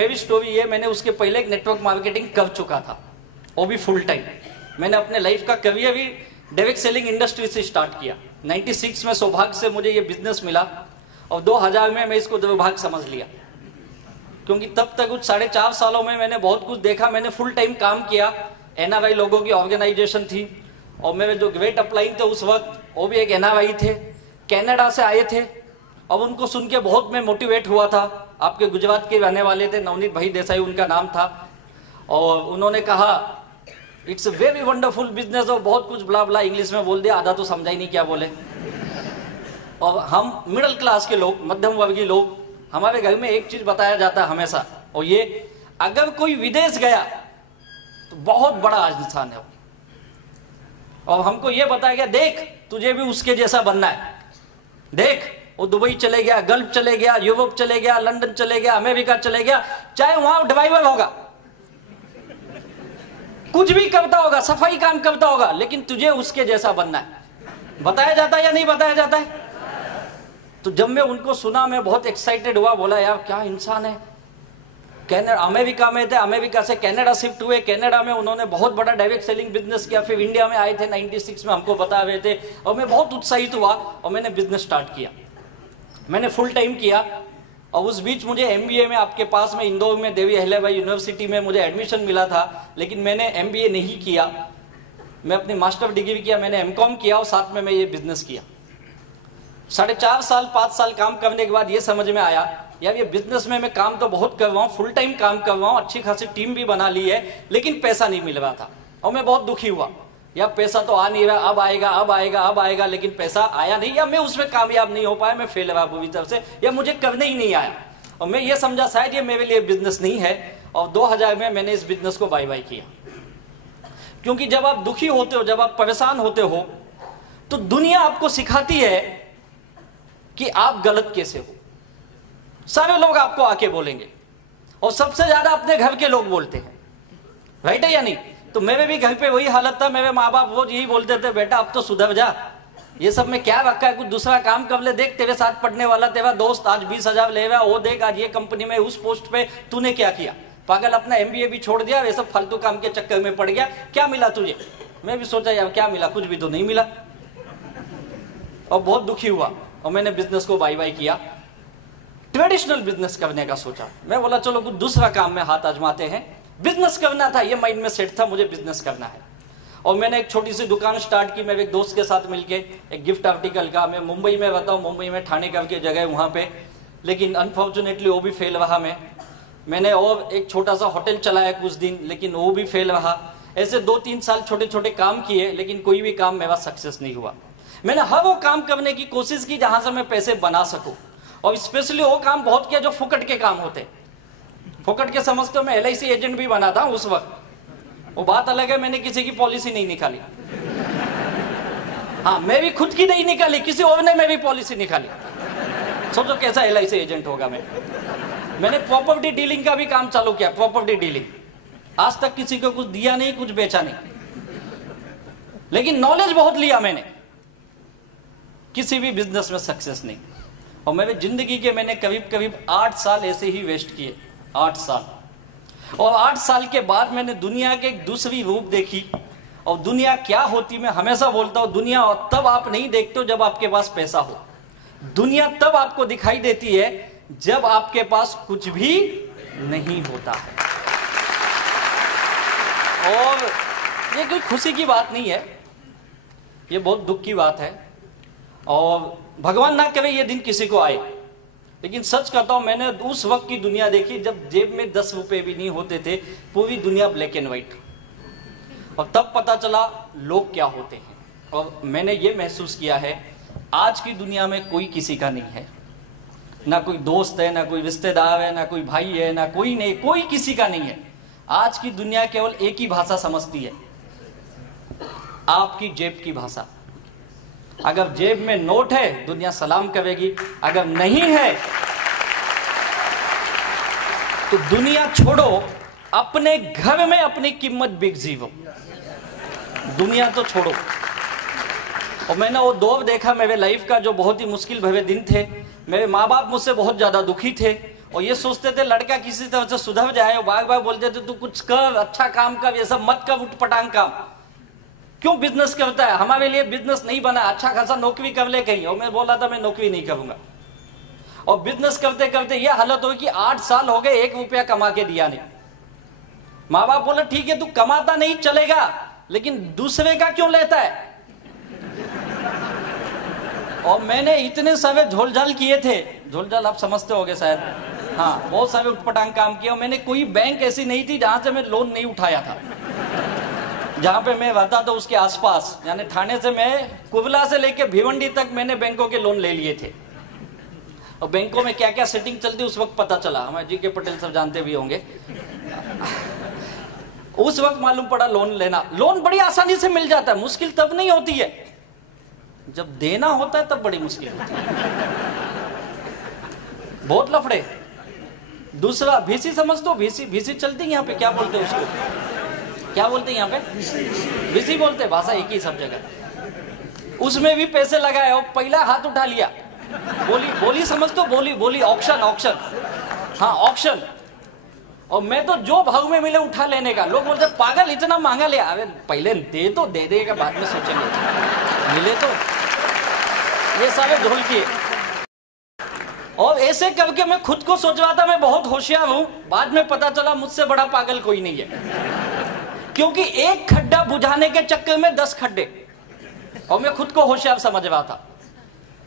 मेरी स्टोरी ये, मैंने उसके पहले एक नेटवर्क मार्केटिंग कर चुका था, वो भी फुल टाइम। मैंने अपने लाइफ का करियर भी डायरेक्ट सेलिंग इंडस्ट्री से स्टार्ट किया। 96 में सौभाग्य से मुझे ये बिजनेस मिला और 2000 में मैं इसको दुर्भाग्य समझ लिया, क्योंकि तब तक कुछ 4.5 सालों में मैंने बहुत कुछ देखा। मैंने फुल टाइम काम किया, NRI लोगों की ऑर्गेनाइजेशन थी और मेरे जो ग्रेट अपलाइन थे उस वक्त वो भी एक NRI थे, कनाडा से आए थे। और उनको सुन के बहुत मैं मोटिवेट हुआ था। आपके गुजरात के रहने वाले थे, नवनीत भाई देसाई उनका नाम था, और उन्होंने कहा it's a very wonderful business, और बहुत कुछ ब्ला ब्ला इंग्लिश में बोल दिया, आधा तो समझा ही नहीं क्या बोले। और हम मिडिल क्लास के लोग, मध्यम वर्गीय लोग, हमारे घर में एक चीज बताया जाता है हमेशा, और ये अगर कोई विदेश गया तो बहुत बड़ा इंसान है वो। और हमको ये बताया गया देख तुझे भी उसके जैसा बनना है, देख वो दुबई चले गया, गल्फ चले गया, यूरोप चले गया, लंदन चले गया, अमेरिका चले गया, चाहे वहां ड्राइवर होगा, कुछ भी करता होगा, सफाई काम करता होगा, लेकिन तुझे उसके जैसा बनना है। बताया जाता है या नहीं बताया जाता है? तो जब मैं उनको सुना मैं बहुत एक्साइटेड हुआ, बोला यार क्या इंसान है। कनाडा, अमेरिका में थे, अमेरिका से कनाडा शिफ्ट हुए, कनाडा में उन्होंने बहुत बड़ा डायरेक्ट सेलिंग बिजनेस किया, फिर इंडिया में आए थे 96 में, हमको बता रहे थे, और मैं बहुत उत्साहित हुआ और मैंने बिजनेस स्टार्ट किया। मैंने फुल टाइम किया, और उस बीच मुझे MBA में आपके पास में इंदौर में देवी अहिल्याबाई यूनिवर्सिटी में मुझे एडमिशन मिला था, लेकिन मैंने MBA नहीं किया, मैं अपनी मास्टर डिग्री किया, मैंने MCOM किया और साथ में मैं ये बिजनेस किया। 4.5 साल 5 साल काम करने के बाद ये समझ में आया यार ये बिजनेस में मैं काम तो बहुत कर रहा हूँ, फुल टाइम काम कर रहा हूँ, अच्छी खासी टीम भी बना ली है, लेकिन पैसा नहीं मिल रहा था। और मैं बहुत दुखी हुआ, या पैसा तो आ नहीं रहा, अब आएगा अब आएगा अब आएगा, लेकिन पैसा आया नहीं, या मैं उसमें कामयाब नहीं हो पाया, मैं फेल रहा पूरी तरफ से, या मुझे करने ही नहीं आया। और मैं ये समझा शायद ये मेरे लिए बिजनेस नहीं है, और 2000 में मैंने इस बिजनेस को बाय बाय किया। क्योंकि जब आप दुखी होते हो, जब आप परेशान होते हो, तो दुनिया आपको सिखाती है कि आप गलत कैसे हो। सारे लोग आपको आके बोलेंगे, और सबसे ज्यादा अपने घर के लोग बोलते हैं, राइट है या नहीं? तो मेरे भी घर पे वही हालत था, मेरे माँ बाप वो यही बोलते थे बेटा अब तो सुधर जा, ये सब में क्या रखा है, कुछ दूसरा काम कर ले, देख तेरे साथ पढ़ने वाला तेरा दोस्त आज 20,000 ले रहा, वो देख आज ये कंपनी में उस पोस्ट पे, तूने क्या किया, पागल अपना MBA भी छोड़ दिया, वे सब फालतू काम के चक्कर में पड़ गया, क्या मिला तुझे? मैं भी सोचा यार क्या मिला, कुछ भी तो नहीं मिला, और बहुत दुखी हुआ, और मैंने बिजनेस को बाय बाय किया। ट्रेडिशनल बिजनेस करने का सोचा, मैं बोला चलो कुछ दूसरा काम में हाथ आजमाते हैं, बिजनेस करना था, ये माइंड में सेट था मुझे बिजनेस करना है। और मैंने एक छोटी सी दुकान स्टार्ट की मेरे एक दोस्त के साथ मिलके, एक गिफ्ट आर्टिकल का। मैं मुंबई में रहता हूँ, मुंबई में ठाणे करके जगह है वहाँ पे, लेकिन अनफॉर्चुनेटली वो भी फेल रहा। मैंने और एक छोटा सा होटल चलाया कुछ दिन, लेकिन वो भी फेल रहा। ऐसे 2-3 साल छोटे छोटे काम किए, लेकिन कोई भी काम मेरा सक्सेस नहीं हुआ। मैंने हर वो काम करने की कोशिश की जहां से मैं पैसे बना सकूं, और स्पेशली वो काम बहुत किया जो फुकट के काम होते। फुकट के समझते हो, मैं LIC एजेंट भी बना था उस वक्त, वो बात अलग है, मैंने किसी की पॉलिसी नहीं निकाली। हाँ, मैं भी खुद की नहीं निकाली, किसी और ने मेरी पॉलिसी निकाली। सोचो कैसा LIC एजेंट होगा मैं। मैंने प्रॉपर्टी डीलिंग का भी काम चालू किया, प्रॉपर्टी डीलिंग। आज तक किसी को कुछ दिया नहीं, कुछ बेचा नहीं, लेकिन नॉलेज बहुत लिया मैंने, किसी भी बिजनेस में सक्सेस नहीं। और मेरे जिंदगी के मैंने करीब करीब 8 साल ऐसे ही वेस्ट किए, 8 साल। और 8 साल के बाद मैंने दुनिया के एक दूसरी रूप देखी। और दुनिया क्या होती, मैं हमेशा बोलता हूं, दुनिया तब आप नहीं देखते हो जब आपके पास पैसा हो। दुनिया तब आपको दिखाई देती है जब आपके पास कुछ भी नहीं होता है। और ये कोई खुशी की बात नहीं है, ये बहुत दुख की बात है। और भगवान ना करे ये दिन किसी को आए, लेकिन सच कहता हूं मैंने उस वक्त की दुनिया देखी जब जेब में 10 रुपए भी नहीं होते थे, पूरी दुनिया ब्लैक एंड व्हाइट। और तब पता चला लोग क्या होते हैं। और मैंने ये महसूस किया है आज की दुनिया में कोई किसी का नहीं है, ना कोई दोस्त है, ना कोई रिश्तेदार है, ना कोई भाई है, ना कोई नहीं, कोई किसी का नहीं है। आज की दुनिया केवल एक ही भाषा समझती है, आपकी जेब की भाषा। अगर जेब में नोट है दुनिया सलाम करेगी, अगर नहीं है तो दुनिया छोड़ो, अपने घर में अपनी कीमत बिक जीवो, दुनिया तो छोड़ो। और मैंने वो दौर देखा मेरे लाइफ का जो बहुत ही मुश्किल भरे दिन थे। मेरे माँ बाप मुझसे बहुत ज्यादा दुखी थे, और ये सोचते थे लड़का किसी तरह से सुधर जाए, बार बार बोलते थे तू कुछ कर, अच्छा काम कर, ये सब मत कर, उठपटांग काम। क्यों बिजनेस करता है? हमारे लिए बिजनेस नहीं बना, अच्छा खासा नौकरी कर ले कहीं। और मैं बोला था मैं नौकरी नहीं करूंगा। और बिजनेस करते करते ये हालत हुई कि 8 साल हो गए 1 रुपया कमा के दिया नहीं। माँ बाप बोले ठीक है तू कमाता नहीं चलेगा, लेकिन दूसरे का क्यों लेता है? और मैंने इतने सारे झोलझाल किए थे, झोलझाल आप समझते होगे शायद, हाँ, बहुत सारे उठपटांग काम किए। और मैंने कोई बैंक ऐसी नहीं थी जहां से मैं लोन नहीं उठाया था। जहां पे मैं रहता था उसके आसपास, यानी थाने से मैं कुबला से लेके भिवंडी तक मैंने बैंकों के लोन ले लिए थे। और बैंकों में क्या क्या सेटिंग चलती उस वक्त पता चला, हमारे जी के पटेल सब जानते भी होंगे। उस वक्त मालूम पड़ा लोन लेना, लोन बड़ी आसानी से मिल जाता है, मुश्किल तब नहीं होती है, जब देना होता है तब बड़ी मुश्किल होती है, बहुत लफड़े। दूसरा भीसी समझ दो, भीसी चलती है यहाँ पे, क्या बोलते हैं उसको, क्या बोलते हैं यहाँ पे? भीसी बोलते, भाषा एक ही सब जगह। उसमें भी पैसे लगाए और पहला हाथ उठा लिया, बोली समझ दो, बोली ऑक्शन, हाँ ऑक्शन। और मैं तो जो भाव में मिले उठा लेने का। लोग बोलते पागल इतना महंगा ले, अरे पहले दे तो दे देगा, बाद में सोचेंगे, मिले तो। ये सारे झोल किए। और ऐसे करके मैं खुद को सोचवाता मैं बहुत होशियार हूं, बाद में पता चला मुझसे बड़ा पागल कोई नहीं है। क्योंकि एक खड्डा बुझाने के चक्कर में 10 खड्डे, और मैं खुद को होशियार समझ रहा था।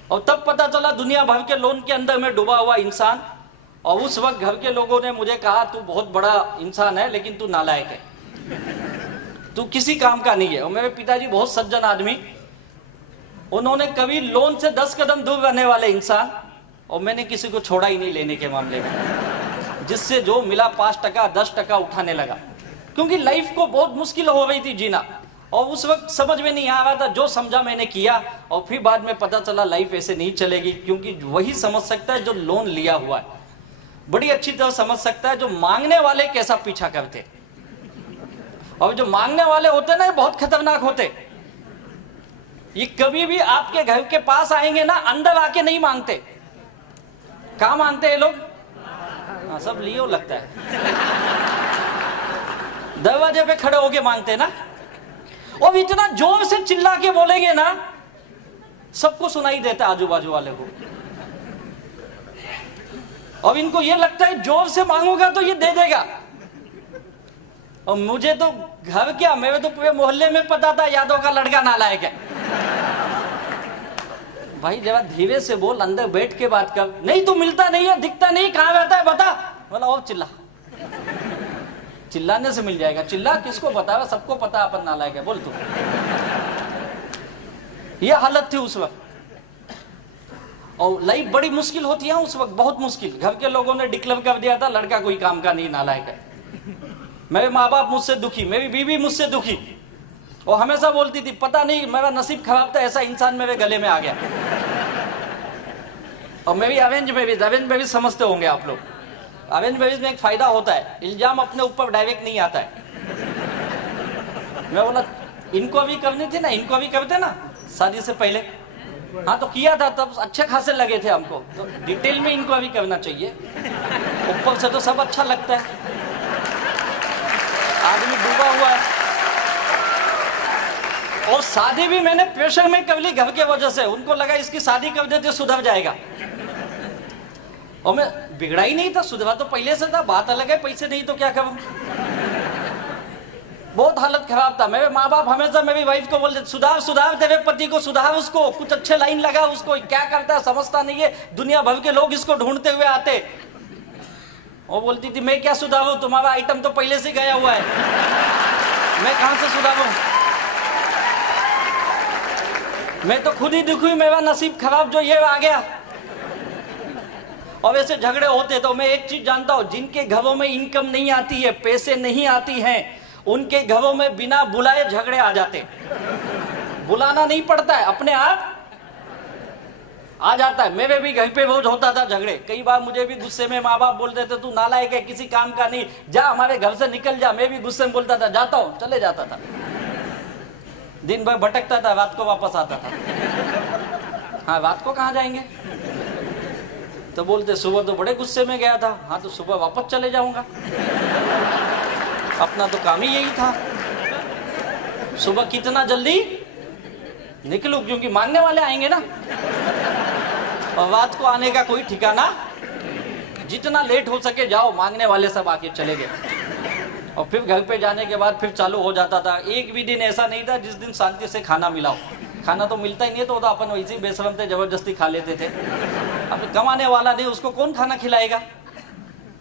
और तब पता चला दुनिया भर के लोन के अंदर में डूबा हुआ इंसान। और उस वक्त घर के लोगों ने मुझे कहा तू बहुत बड़ा इंसान है लेकिन तू नालायक है, तू किसी काम का नहीं है। और मेरे पिताजी बहुत सज्जन आदमी, उन्होंने कभी लोन से 10 कदम दूर रहने वाले इंसान, और मैंने किसी को छोड़ा ही नहीं लेने के मामले में। जिससे जो मिला 5% 10% उठाने लगा, क्योंकि लाइफ को बहुत मुश्किल हो रही थी जीना। और उस वक्त समझ में नहीं आ रहा था, जो समझा मैंने किया। और फिर बाद में पता चला लाइफ ऐसे नहीं चलेगी, क्योंकि वही समझ सकता है जो लोन लिया हुआ है, बड़ी अच्छी तरह समझ सकता है जो मांगने वाले कैसा पीछा करते। और जो मांगने वाले होते ना, ये बहुत खतरनाक होते। ये कभी भी आपके घर के पास आएंगे ना, अंदर आके नहीं मांगते। कहां मांगते हैं लोग? हाँ, सब लियो लगता है, दरवाजे पे खड़े होके मांगते ना। और इतना जोर से चिल्ला के बोलेंगे ना, सबको सुनाई देता है आजू बाजू वाले को। और इनको ये लगता है जोर से मांगूंगा तो ये दे देगा। और मुझे तो घर क्या, मेरे तो पूरे मोहल्ले में पता था यादव का लड़का नालायक है। भाई जरा धीरे से बोल, अंदर बैठ के बात कर। नहीं तू मिलता नहीं है, दिखता नहीं, कहां रहता है बता। बोला और चिल्ला, चिल्लाने से मिल जाएगा। चिल्ला किसको बताया? सबको पता अपन नालायक है, बोल तू। ये हालत थी उस वक्त। और लाइफ बड़ी मुश्किल होती है उस वक्त, बहुत मुश्किल। घर के लोगों ने डिक्लेयर कर दिया था लड़का कोई काम का नहीं, नालायक है। मेरे माँ बाप मुझसे दुखी, मेरी बीवी मुझसे दुखी। और हमेशा बोलती थी पता नहीं मेरा नसीब खराब था, ऐसा इंसान मेरे गले में आ गया। और मेरी अरेंज मैरिज समझते होंगे आप लोग। अरेंज मैरिज में एक फायदा होता है, इल्जाम अपने ऊपर डायरेक्ट नहीं आता है। मैं बोला इनको भी करनी थी ना, इनको भी करते ना शादी से पहले। हाँ तो किया था, तब अच्छे खासे लगे थे हमको, तो डिटेल में इनको अभी करना चाहिए। ऊपर से तो सब अच्छा लगता है, आदमी डूबा हुआ है। और शादी भी मैंने प्रेशर में कर ली घर के वजह से। उनको लगा इसकी शादी कर देते सुधर जाएगा। और मैं बिगड़ा ही नहीं था, सुधरा तो पहले से था, बात अलग है, पैसे नहीं तो क्या करूं। बहुत हालत खराब था। मेरे माँ बाप हमेशा मेरी वाइफ को बोलते सुधार तेरे पति को, सुधार उसको, कुछ अच्छे लाइन लगा उसको, क्या करता है समझता नहीं है, दुनिया भर के लोग इसको ढूंढते हुए आते। वो बोलती थी मैं क्या सुधारूं, तुम्हारा आइटम तो पहले से गया हुआ है, मैं कहां से सुधारूं। मैं तो खुद ही दुखी, मेरा नसीब खराब जो ये आ गया। और ऐसे झगड़े होते। तो मैं एक चीज जानता हूं, जिनके घरों में इनकम नहीं आती है, पैसे नहीं आती हैं, उनके घरों में बिना बुलाए झगड़े आ जाते। बुलाना नहीं पड़ता है, अपने आप आ जाता है। मेरे भी घर पे रोज होता था झगड़े। कई बार मुझे भी गुस्से में माँ बाप बोलते थे तू नालायक है, किसी काम का नहीं, जा हमारे घर से निकल जा। मैं भी गुस्से में बोलता था जाता हूं, चले जाता था। दिन भर भटकता था, रात को वापस आता था। हाँ रात को कहाँ जाएंगे, तो बोलते सुबह तो बड़े गुस्से में गया था। हाँ तो सुबह वापस चले जाऊंगा, अपना तो काम ही यही था। सुबह कितना जल्दी निकलूं, क्योंकि मांगने वाले आएंगे ना, और रात को आने का कोई ठिकाना। जितना लेट हो सके जाओ, मांगने वाले सब आके चले गए। और फिर घर पे जाने के बाद फिर चालू हो जाता था। एक भी दिन ऐसा नहीं था जिस दिन शांति से खाना मिला हो। खाना तो मिलता ही नहीं, तो अपन वैसे ही बेशरम थे, जबरदस्ती खा लेते थे। अब कमाने वाला नहीं, उसको कौन खाना खिलाएगा।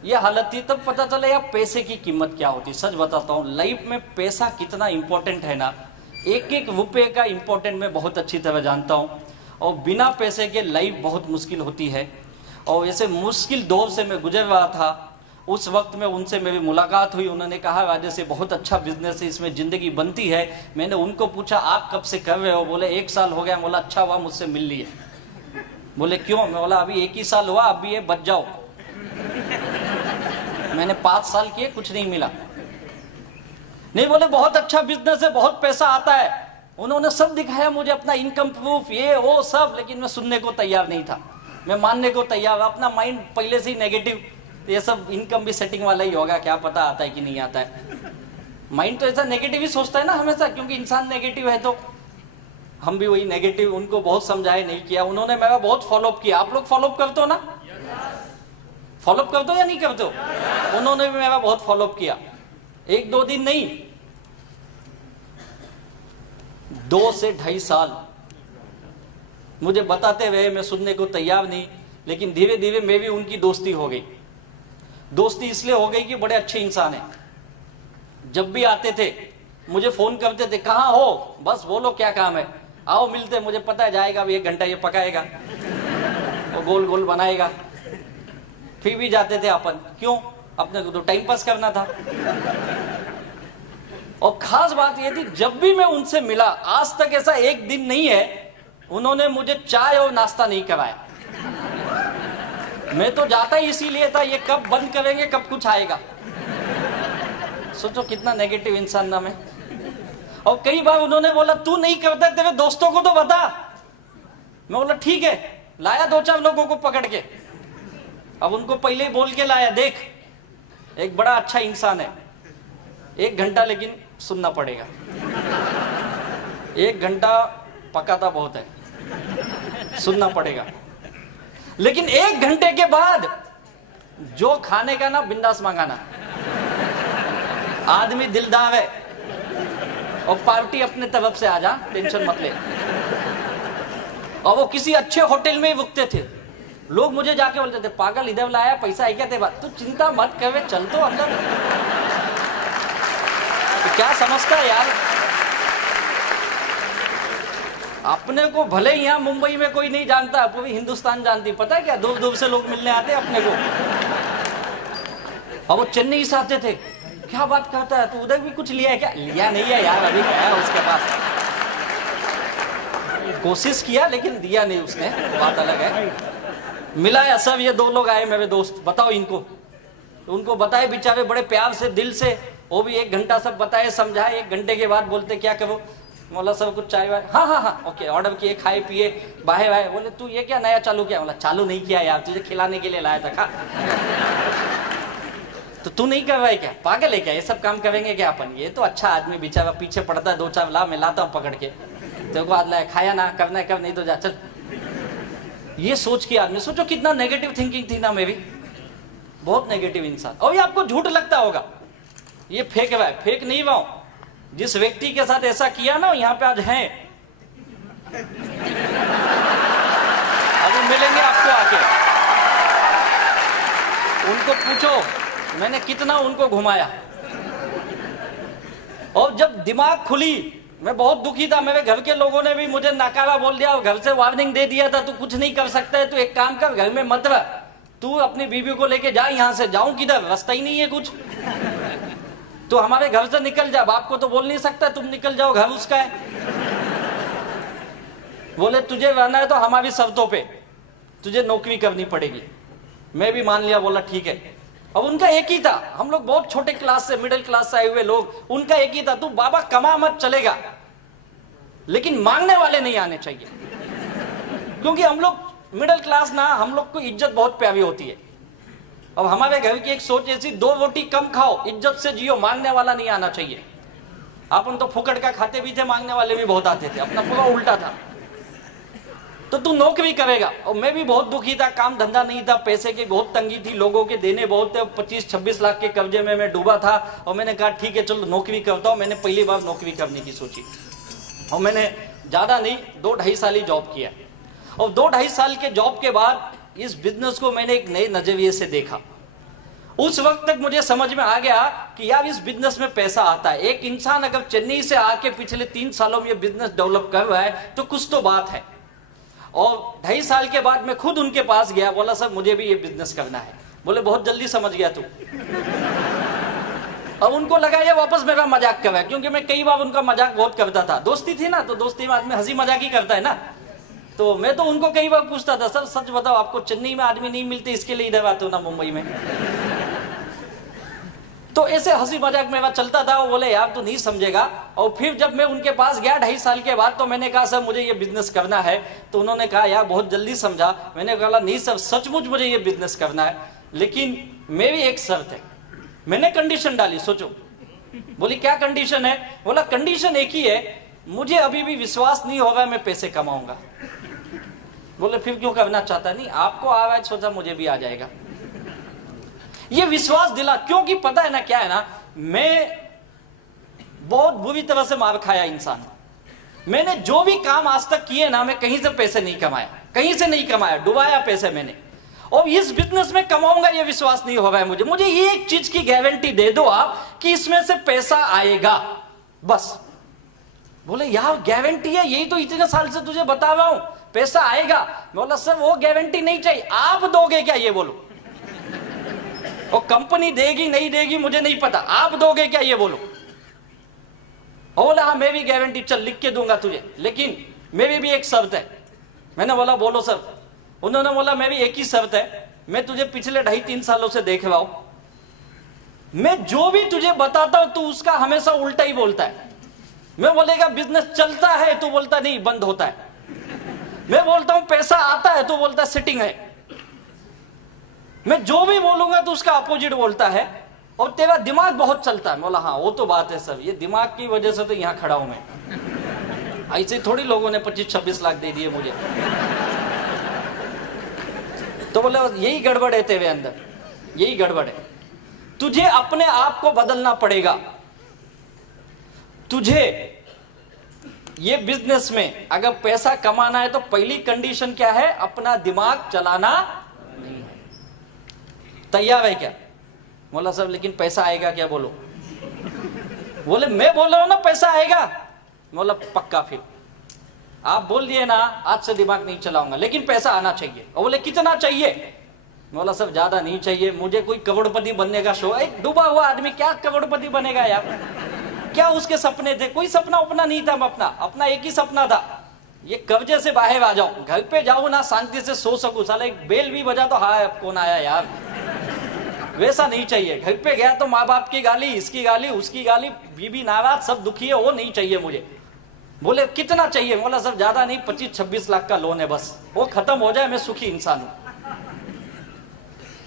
ये हालत थी। तब पता चला यार पैसे की कीमत क्या होती। सच बताता हूँ, लाइफ में पैसा कितना इंपॉर्टेंट है ना, एक एक रुपए का इंपॉर्टेंट मैं बहुत अच्छी तरह जानता हूँ। और बिना पैसे के लाइफ बहुत मुश्किल होती है। और ऐसे मुश्किल दौर से मैं गुजर रहा था, उस वक्त में उनसे मेरी मुलाकात हुई। उन्होंने कहा राजे से बहुत अच्छा बिजनेस है, इसमें जिंदगी बनती है। मैंने उनको पूछा आप कब से कर रहे हो। बोले 1 साल हो गया। बोला अच्छा हुआ मुझसे मिल लिए। बोले क्यों। मैं बोला अभी 1 ही साल हुआ, अभी ये बच जाओ। मैंने 5 साल किए, कुछ नहीं मिला। नहीं, बोले बहुत अच्छा बिजनेस है, बहुत पैसा आता है। उन्होंने सब दिखाया मुझे, अपना इनकम प्रूफ, ये वो सब, लेकिन मैं सुनने को तैयार नहीं था। मैं मानने को तैयार, अपना माइंड पहले से ही नेगेटिव। ये सब इनकम भी सेटिंग वाला ही होगा, क्या पता आता है कि नहीं आता है। माइंड तो ऐसा नेगेटिव ही सोचता है ना हमेशा, क्योंकि इंसान नेगेटिव है। तो हम भी वही नेगेटिव। उनको बहुत समझाया, नहीं किया। उन्होंने मेरा बहुत फॉलोअप किया। आप लोग फॉलोअप करते हो ना, फॉलोअप करते हो या नहीं करते हो। उन्होंने भी मेरा बहुत फॉलोअप किया। 1-2 दिन नहीं, 2 से 2.5 साल मुझे बताते रहे। मैं सुनने को तैयार नहीं, लेकिन धीरे धीरे मैं भी उनकी दोस्ती हो गई। दोस्ती इसलिए हो गई कि बड़े अच्छे इंसान हैं। जब भी आते थे मुझे फोन करते थे, कहाँ हो, बस बोलो क्या काम है, आओ मिलते। मुझे पता है जाएगा अभी 1 घंटा ये पकाएगा, वो गोल गोल बनाएगा। फिर भी जाते थे अपन, क्यों, अपने को तो टाइम पास करना था। और खास बात ये थी, जब भी मैं उनसे मिला, आज तक ऐसा एक दिन नहीं है उन्होंने मुझे चाय और नाश्ता नहीं कराया। मैं तो जाता ही इसीलिए था, ये कब बंद करेंगे, कब कुछ आएगा। सोचो कितना नेगेटिव इंसान ना मैं। और कई बार उन्होंने बोला तू नहीं करता, तेरे दोस्तों को तो बता। मैं बोला ठीक है। लाया 2-4 लोगों को पकड़ के। अब उनको पहले ही बोल के लाया, देख एक बड़ा अच्छा इंसान है, 1 घंटा लेकिन सुनना पड़ेगा। 1 घंटा पकाता बहुत है, सुनना पड़ेगा। लेकिन 1 घंटे के बाद जो खाने का ना, बिंदास मांगाना। आदमी दिलदार है, और पार्टी अपने तरफ से आ जा, टेंशन मत ले। और वो किसी अच्छे होटल में ही रुकते थे। लोग मुझे जाके बोलते थे पागल इधर लाया, पैसा है क्या तेरे पास। तू चिंता मत कर, चल तो अंदर। तो क्या समझता है यार, अपने को भले यहाँ मुंबई में कोई नहीं जानता, पूरी हिंदुस्तान जानती। पता है क्या, दूर दूर से लोग मिलने आते अपने को। और वो चेन्नई से आते थे, क्या बात करता है, तू उधर भी कुछ लिया है क्या। लिया नहीं है यार, अभी क्या है उसके पास। कोशिश किया लेकिन दिया नहीं उसने, बात अलग है। मिला है सब, ये 2 लोग आए मेरे दोस्त, बताओ इनको। तो उनको बताए, बेचारे बड़े प्यार से, दिल से। वो भी 1 घंटा सब बताए, समझाए। 1 घंटे के बाद बोलते क्या करो। बोला सब कुछ चाय वाय, हाँ हाँ हाँ ओके, ऑर्डर किए, खाए पिए, बाहे बाहे। बोले तू ये क्या नया चालू किया। बोला चालू नहीं किया यार, तुझे खिलाने के लिए लाया था, खा। तो तू नहीं कर रहा है क्या, पागल है क्या, ये सब काम करेंगे क्या अपन। ये तो अच्छा आदमी बेचारा पीछे पड़ता है, 2-4 ला, मैं लाता हूँ पकड़ के। तेरे को आज लाया, खाया ना, करना है कर, नहीं तो जा चल। ये सोच के आदमी, सोचो कितना नेगेटिव थिंकिंग थी ना मेरी, बहुत नेगेटिव इंसान। और ये आपको झूठ लगता होगा, ये फेक रहा है, फेक नहीं रहा हूं। जिस व्यक्ति के साथ ऐसा किया ना, यहाँ पे आज हैं, अभी मिलेंगे आपको आके। उनको पूछो मैंने कितना उनको घुमाया। और जब दिमाग खुली, मैं बहुत दुखी था। मेरे घर के लोगों ने भी मुझे नकारा बोल दिया, और घर से वार्निंग दे दिया था, तू कुछ नहीं कर सकता है, तू एक काम कर, घर में मत रह, तू अपनी बीवी को लेके जा यहाँ से। जाऊं किधर, रास्ता ही नहीं है कुछ। तो हमारे घर से निकल जा, बाप को तो बोल नहीं सकता तुम निकल जाओ, घर उसका है। बोले तुझे रहना है तो हमारी शर्तों पे, तुझे नौकरी करनी पड़ेगी। मैं भी मान लिया, बोला ठीक है। अब उनका एक ही था, हम लोग बहुत छोटे क्लास से, मिडिल क्लास से आए हुए लोग, उनका एक ही था, तू बाबा कमा मत चलेगा, लेकिन मांगने वाले नहीं आने चाहिए। क्योंकि हम लोग मिडिल क्लास ना, हम लोग को इज्जत बहुत प्यारी होती है। अब हमारे घर की एक सोच ऐसी, 2 रोटी कम खाओ, इज्जत से जियो, मांगने वाला नहीं आना चाहिए। अपन तो फुकट का खाते भी थे, मांगने वाले भी बहुत आते थे, अपना पूरा उल्टा था। तो तू नौकरी करेगा। और मैं भी बहुत दुखी था, काम धंधा नहीं था, पैसे की बहुत तंगी थी, लोगों के देने बहुत थे, 25-26 लाख के कर्जे में मैं डूबा था। और मैंने कहा ठीक है चलो नौकरी करता हूं। मैंने पहली बार नौकरी करने की सोची और मैंने ज्यादा नहीं 2-2.5 साल ही जॉब किया। और 2-2.5 साल के जॉब के बाद इस बिजनेस को मैंने एक नए नजरिए से देखा। उस वक्त तक मुझे समझ में आ गया कि यार इस बिजनेस में पैसा आता है। एक इंसान अगर चेन्नई से आके पिछले 3 सालों में ये बिजनेस डेवलप कर रहा है तो कुछ तो बात है। और 2.5 साल के बाद मैं खुद उनके पास गया, बोला सर मुझे भी ये बिजनेस करना है। बोले बहुत जल्दी समझ गया तू। अब उनको लगा ये वापस मेरा मजाक कर रहा है, क्योंकि मैं कई बार उनका मजाक बहुत करता था। दोस्ती थी ना, तो दोस्ती में आदमी हंसी मजाक ही करता है ना। तो मैं तो उनको कई बार पूछता था, सर सच बताओ आपको चेन्नई में आदमी नहीं मिलते इसके लिए इधर आते हो ना मुंबई में? तो ऐसे हंसी मजाक मेरा चलता था। वो बोले यार तू नहीं समझेगा। और फिर जब मैं उनके पास गया 2.5 साल के बाद, तो मैंने कहा सर मुझे ये बिजनेस करना है। तो उन्होंने कहा यार बहुत जल्दी समझा। मैंने कहा नहीं सर सचमुच मुझे ये बिजनेस करना है, लेकिन मेरी एक शर्त है। मैंने कंडीशन डाली, सोचो। बोली क्या कंडीशन है? बोला कंडीशन एक ही है, मुझे अभी भी विश्वास नहीं होगा मैं पैसे कमाऊंगा। बोले फिर क्यों करना चाहता? नहीं आपको आ रहा है, सोचा मुझे भी आ जाएगा। ये विश्वास दिला, क्योंकि पता है ना क्या है ना, मैं बहुत बुरी तरह से मार खाया इंसान। मैंने जो भी काम आज तक किए ना, मैं कहीं से पैसे नहीं कमाया, कहीं से नहीं कमाया, डुबाया पैसे मैंने। और इस बिजनेस में कमाऊंगा ये विश्वास नहीं हो रहा है मुझे। मुझे ये एक चीज की गारंटी दे दो आप कि इसमें से पैसा आएगा, बस। बोले यार गारंटी है, यही तो इतने साल से तुझे बता रहा हूं पैसा आएगा। बोला सर वो गारंटी नहीं चाहिए, आप दोगे क्या ये बोलो। और कंपनी देगी नहीं देगी मुझे नहीं पता, आप दोगे क्या ये बोलो। और बोला हाँ मैं भी गारंटी, चल लिख के दूंगा तुझे, लेकिन मेरी भी एक शर्त है। मैंने बोला बोलो सर। उन्होंने बोला मैं भी एक ही शर्त है, मैं तुझे पिछले 2.5-3 सालों से देख रहा हूं, मैं जो भी तुझे बताता हूं तू उसका हमेशा उल्टा ही बोलता है। मैं बोलेगा बिजनेस चलता है तो बोलता नहीं बंद होता है। मैं बोलता हूं पैसा आता है तो बोलता सेटिंग है। मैं जो भी बोलूंगा तो उसका अपोजिट बोलता है। और तेरा दिमाग बहुत चलता है। बोला हाँ वो तो बात है सर, ये दिमाग की वजह से तो यहां खड़ा हूं मैं। ऐसे थोड़ी लोगों ने 25-26 लाख दे दिए मुझे। तो बोले यही गड़बड़ है तेरे अंदर, यही गड़बड़ है। तुझे अपने आप को बदलना पड़ेगा। तुझे ये बिजनेस में अगर पैसा कमाना है तो पहली कंडीशन क्या है? अपना दिमाग चलाना नहीं है। तैयार है क्या? बोला सर लेकिन पैसा आएगा क्या? बोलो। बोले मैं बोल रहा हूं ना पैसा आएगा। बोला पक्का, फिर आप बोल दिए ना आज से दिमाग नहीं चलाऊंगा, लेकिन पैसा आना चाहिए। और बोले कितना चाहिए? बोला सर ज्यादा नहीं चाहिए, मुझे कोई करोड़पति बनने का शौक। एक डूबा हुआ आदमी क्या करोड़पति बनेगा यार? क्या उसके सपने थे? कोई सपना अपना नहीं था। अपना एक ही सपना था, ये कर्जे से बाहर आ जाऊं, घर पे जाऊं ना शांति से सो सकूं। साला एक बेल भी बजा तो हाँ कौन आया यार, वैसा नहीं चाहिए। घर पे गया तो माँ बाप की गाली, इसकी गाली, उसकी गाली, बीबी नाराज, सब दुखी है, वो नहीं चाहिए मुझे। बोले कितना चाहिए? बोला सर ज्यादा नहीं, 25-26 लाख का लोन है, बस वो खत्म हो जाए मैं सुखी इंसान हूं।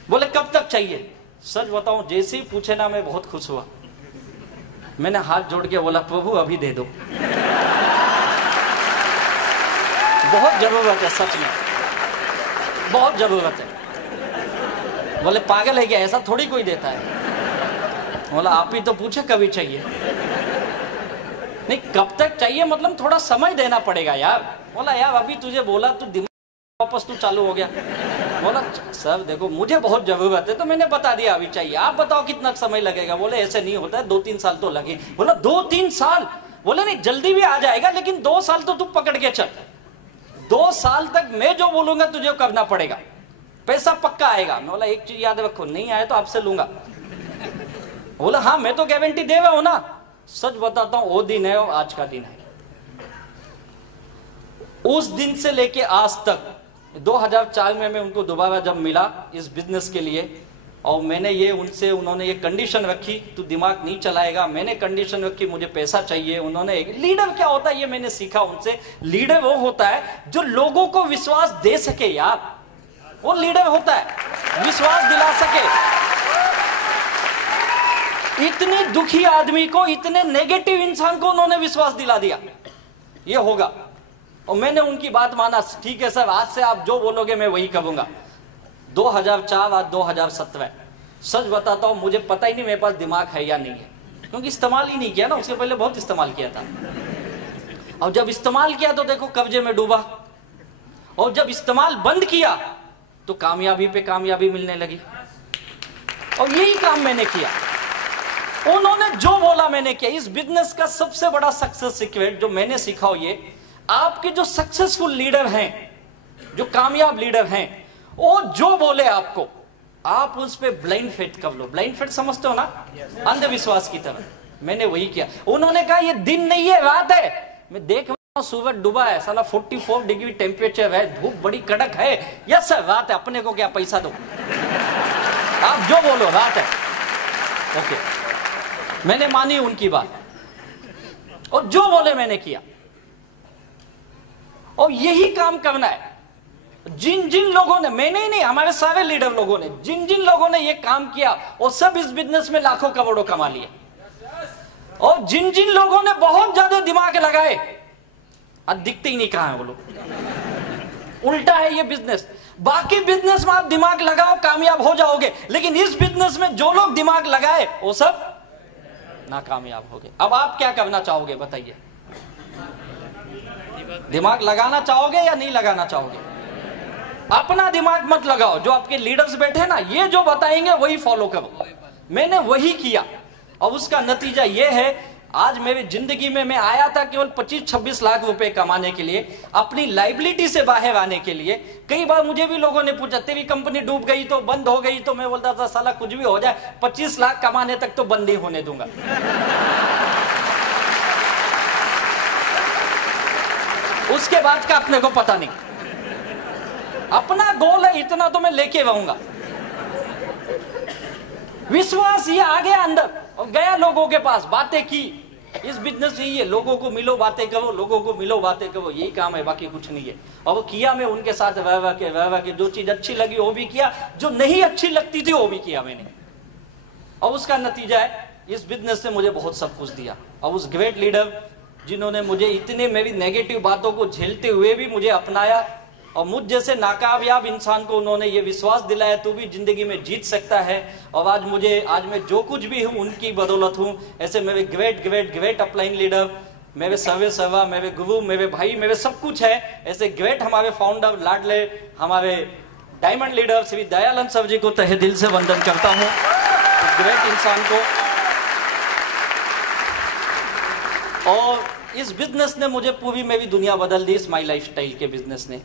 बोले कब तक चाहिए? सच बताऊं जैसे ही पूछे ना मैं बहुत खुश हुआ। मैंने हाथ जोड़ के बोला प्रभु अभी दे दो, बहुत जरूरत है, सच में बहुत जरूरत है। बोले पागल है क्या, ऐसा थोड़ी कोई देता है। बोला आप ही तो पूछे कभी चाहिए। नहीं कब तक चाहिए मतलब थोड़ा समय देना पड़ेगा यार। बोला यार अभी तुझे बोला तू दिमाग वापस तू चालू हो गया। बोला सर देखो मुझे बहुत जरूरत है तो मैंने बता दिया अभी चाहिए, आप बताओ कितना समय लगेगा। बोले ऐसे नहीं होता है, 2-3 साल तो लगे। बोला 2-3 साल? बोले नहीं जल्दी भी आ जाएगा, लेकिन 2 साल तो तू पकड़ के चल। 2 साल तक मैं जो बोलूंगा तुझे करना पड़ेगा, पैसा पक्का आएगा। मैं बोला एक चीज याद रखो, नहीं आए तो आपसे लूंगा। बोला हाँ मैं तो गारंटी दे रहा हूं ना। सच बताता हूं वो दिन है और आज का दिन है। उस दिन से लेके आज तक 2004 में मैं उनको दोबारा जब मिला इस बिजनेस के लिए, और मैंने ये उनसे, उन्होंने ये कंडीशन रखी, तू दिमाग नहीं चलाएगा। मैंने कंडीशन रखी, मुझे पैसा चाहिए। उन्होंने, लीडर क्या होता है ये मैंने सीखा उनसे। लीडर वो होता है जो लोगों को विश्वास दे सके यार, वो लीडर होता है, विश्वास दिला सके। इतनी दुखी आदमी को, इतने नेगेटिव इंसान को उन्होंने विश्वास दिला दिया ये होगा। और मैंने उनकी बात माना, ठीक है सर, आज से आप जो बोलोगे मैं वही करूंगा। 2004 आज 2017, सच बताता हूं मुझे पता ही नहीं मेरे पास दिमाग है या नहीं है, क्योंकि इस्तेमाल ही नहीं किया ना। उसके पहले बहुत इस्तेमाल किया था, और जब इस्तेमाल किया तो देखो कब्जे में डूबा, और जब इस्तेमाल बंद किया तो कामयाबी पे कामयाबी मिलने लगी। और यही काम मैंने किया, उन्होंने जो बोला मैंने किया। इस बिजनेस का सबसे बड़ा सक्सेस सीक्रेट जो मैंने सीखा हो, ये आपके जो सक्सेसफुल लीडर हैं, जो कामयाब लीडर हैं, वो जो बोले आपको, आप उस पे ब्लाइंड फेथ कर लो। ब्लाइंड फेथ समझते हो ना, अंधविश्वास की तरह। मैंने वही किया। उन्होंने कहा ये दिन नहीं है, रात है। मैं देख रहा हूं सूरज डूबा है, साला 44 डिग्री टेम्परेचर है, धूप बड़ी कड़क है। यस सर, रात है, अपने को क्या पैसा दो, आप जो बोलो रात है। ओके, मैंने मानी उनकी बात, और जो बोले मैंने किया। और यही काम करना है। जिन जिन लोगों ने, मैंने ही नहीं, हमारे सारे लीडर लोगों ने, जिन जिन लोगों ने ये काम किया, वो सब इस बिजनेस में लाखों करोड़ों कमा लिए। और जिन जिन लोगों ने बहुत ज्यादा दिमाग लगाए, आज दिखते ही नहीं कहां है वो लोग। उल्टा है ये बिजनेस। बाकी बिजनेस में आप दिमाग लगाओ कामयाब हो जाओगे, लेकिन इस बिजनेस में जो लोग दिमाग लगाए वो सब नाकामयाब हो गए। अब आप क्या करना चाहोगे बताइए? दिमाग लगाना चाहोगे या नहीं लगाना चाहोगे? अपना दिमाग मत लगाओ, जो आपके लीडर्स बैठे ना, ये जो बताएंगे वही फॉलो करो। मैंने वही किया, और उसका नतीजा ये है, आज मेरी जिंदगी में मैं आया था केवल 25-26 लाख रुपए कमाने के लिए, अपनी लाइबिलिटी से बाहर आने के लिए। कई बार मुझे भी लोगों ने पूछा तेरी कंपनी डूब गई तो, बंद हो गई तो, मैं बोलता था साला कुछ भी हो जाए, 25 लाख कमाने तक तो बंद नहीं होने दूंगा। उसके बाद का अपने को पता नहीं। अपना गोल है, इतना तो मैं लेके रहूंगा। विश्वास ये आ गया अंदर, और गया लोगों के पास, बातें की। इस बिजनेस यही है, लोगों को मिलो बातें करो, लोगों को मिलो बातें करो, यही काम है, बाकी कुछ नहीं है। और वो किया मैं उनके साथ, वह के जो चीज अच्छी लगी वो भी किया, जो नहीं अच्छी लगती थी वो भी किया मैंने। और उसका नतीजा है, इस बिजनेस ने मुझे बहुत सब कुछ दिया। और उस ग्रेट लीडर जिन्होंने मुझे इतने मेरी नेगेटिव बातों को झेलते हुए भी मुझे अपनाया, और मुझ जैसे नाकामयाब इंसान को उन्होंने ये विश्वास दिलाया तू भी जिंदगी में जीत सकता है। और आज मैं जो कुछ भी हूँ उनकी बदौलत हूँ। ऐसे मेरे ग्रेट अपलाइन लीडर, मेरे सर्वा, मेरे गुरु, मेरे भाई, मेरे सब कुछ है। ऐसे ग्रेट हमारे फाउंडर, लाडले हमारे diamond leader Shri Dayanand sir ji को तहे दिल से वंदन करता हूँ। ग्रेट इंसान को। और इस बिजनेस ने मुझे पूरी मेरी दुनिया बदल दी, इस माई लाइफ स्टाइल के बिजनेस ने।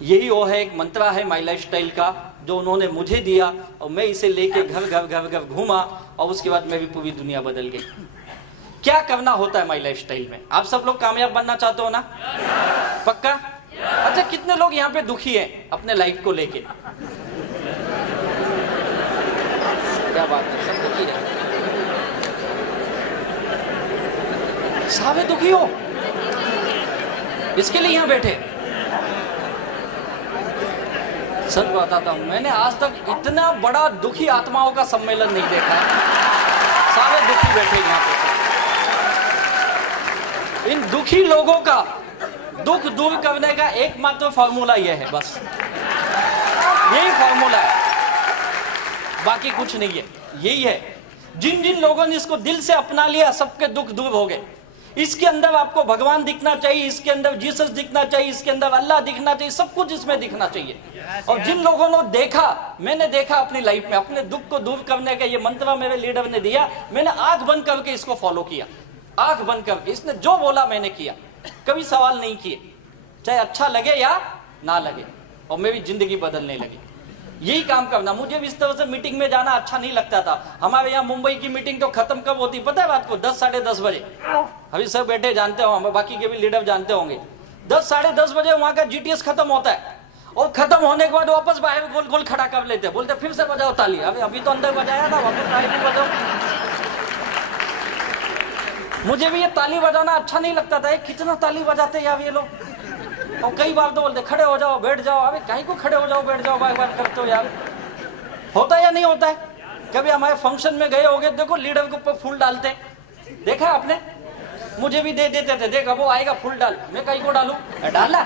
यही वो है, एक मंत्रा है माई लाइफ स्टाइल का, जो उन्होंने मुझे दिया, और मैं इसे लेके घर घूमा, और उसके बाद मेरी पूरी दुनिया बदल गई। क्या करना होता है माई लाइफ स्टाइल में? आप सब लोग कामयाब बनना चाहते हो ना? पक्का? अच्छा, कितने लोग यहाँ पे दुखी हैं अपने लाइफ को लेके? क्या बात है, सब दुखी है? सारे दुखी हो, इसके लिए यहाँ बैठे। सच बताता हूं, मैंने आज तक इतना बड़ा दुखी आत्माओं का सम्मेलन नहीं देखा। सारे दुखी बैठे यहाँ पे। इन दुखी लोगों का दुख दूर करने का एकमात्र फॉर्मूला यह है, बस यही फॉर्मूला है, बाकी कुछ नहीं है। यही है, जिन जिन लोगों ने इसको दिल से अपना लिया, सबके दुख दूर हो गए। इसके अंदर आपको भगवान दिखना चाहिए, इसके अंदर जीसस दिखना चाहिए, इसके अंदर अल्लाह दिखना चाहिए, सब कुछ इसमें दिखना चाहिए। और जिन लोगों ने देखा, मैंने देखा अपनी लाइफ में, अपने दुख को दूर करने का ये मंत्र मेरे लीडर ने दिया, मैंने आंख बंद करके इसको फॉलो किया। आंख बंद करके इसने जो बोला मैंने किया, कभी सवाल नहीं किए, चाहे अच्छा लगे या ना लगे, और मेरी जिंदगी बदलने लगी। यही काम करना। मुझे भी इस तरह से मीटिंग में जाना अच्छा नहीं लगता था। हमारे यहाँ मुंबई की मीटिंग तो खत्म कब होती पता है? रात को 10 साढ़े 10 बजे। अभी सब बैठे जानते हो, हम बाकी के भी लीडर जानते होंगे। 10 साढ़े 10 बजे वहां का जीटीएस खत्म होता है। और खत्म होने के बाद वापस बाहर गोल गोल खड़ा कर लेते, बोलते फिर से बजाओ ताली। अभी तो अंदर बजाया था, वापस बाहर भी बजाओ। मुझे भी ये ताली बजाना अच्छा नहीं लगता था, कितना ताली बजाते यार ये लोग। और कई बार तो बोलते खड़े हो जाओ, बैठ जाओ। अबे काहे को खड़े हो जाओ, बैठ जाओ, बार बार करते हो यार। होता है या नहीं होता है? कभी हमारे फंक्शन में गए होगे, देखो लीडर के ऊपर फूल डालते, देखा आपने? मुझे भी दे देते थे, देख अब वो आएगा फूल डाल, मैं कहीं को डालू, डाला।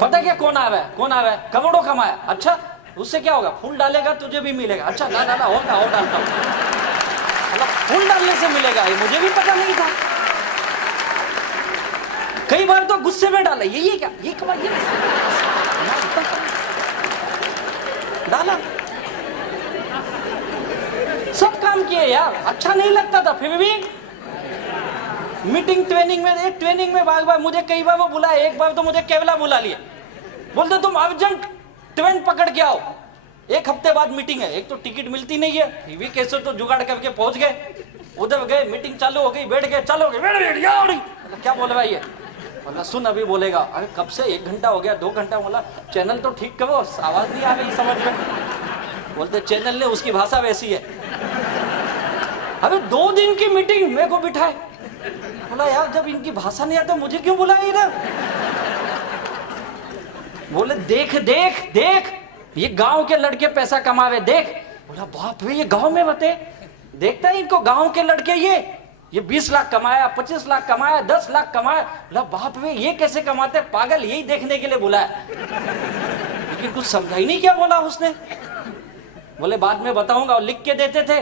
पता क्या कौन आ रहा है, कौन आ रहा है? करोड़ों कमाया, अच्छा उससे क्या होगा? फूल डालेगा तुझे भी मिलेगा। अच्छा डाला होगा, और डालता हूँ, मतलब फूल डालने से मिलेगा, ये मुझे भी पता नहीं था। कई बार तो गुस्से में डाला, ये क्या, ये कमा, ये डाला, सब काम किए यार, अच्छा नहीं लगता था। फिर भी मीटिंग ट्रेनिंग में बार बार मुझे कई बार वो बुलाया। एक बार तो मुझे केवला बुला लिया, बोलते तुम अर्जेंट ट्रेन पकड़ के आओ, 1 हफ्ते बाद मीटिंग है। एक तो टिकट मिलती नहीं है, फिर भी कैसे तो जुगाड़ करके पहुंच गए। उधर गए, मीटिंग चालू हो गई, बैठ गए, चलो क्या बोल रहा है ये? बोला सुन अभी बोलेगा। अरे कब से 1 घंटा हो गया, 2 घंटा। बोला चैनल तो ठीक करो, आवाज नहीं आ रही समझ में। बोलते चैनल ने, उसकी भाषा वैसी है। अबे 2 दिन की मीटिंग मेरे को बिठाए। बोला यार जब इनकी भाषा नहीं आती मुझे क्यों बुलाया इधर? बोले देख देख देख, ये गांव के लड़के पैसा कमावे, देख। बोला बाप रे, ये गांव में बते, देखता है इनको गांव के लड़के, ये 20 लाख कमाया, 25 लाख कमाया, 10 लाख कमाया। बोला बाप रे, ये कैसे कमाते पागल, यही देखने के लिए बुलाया। लेकिन कुछ समझा ही नहीं क्या बोला उसने। बोले बाद में बताऊंगा, और लिख के देते थे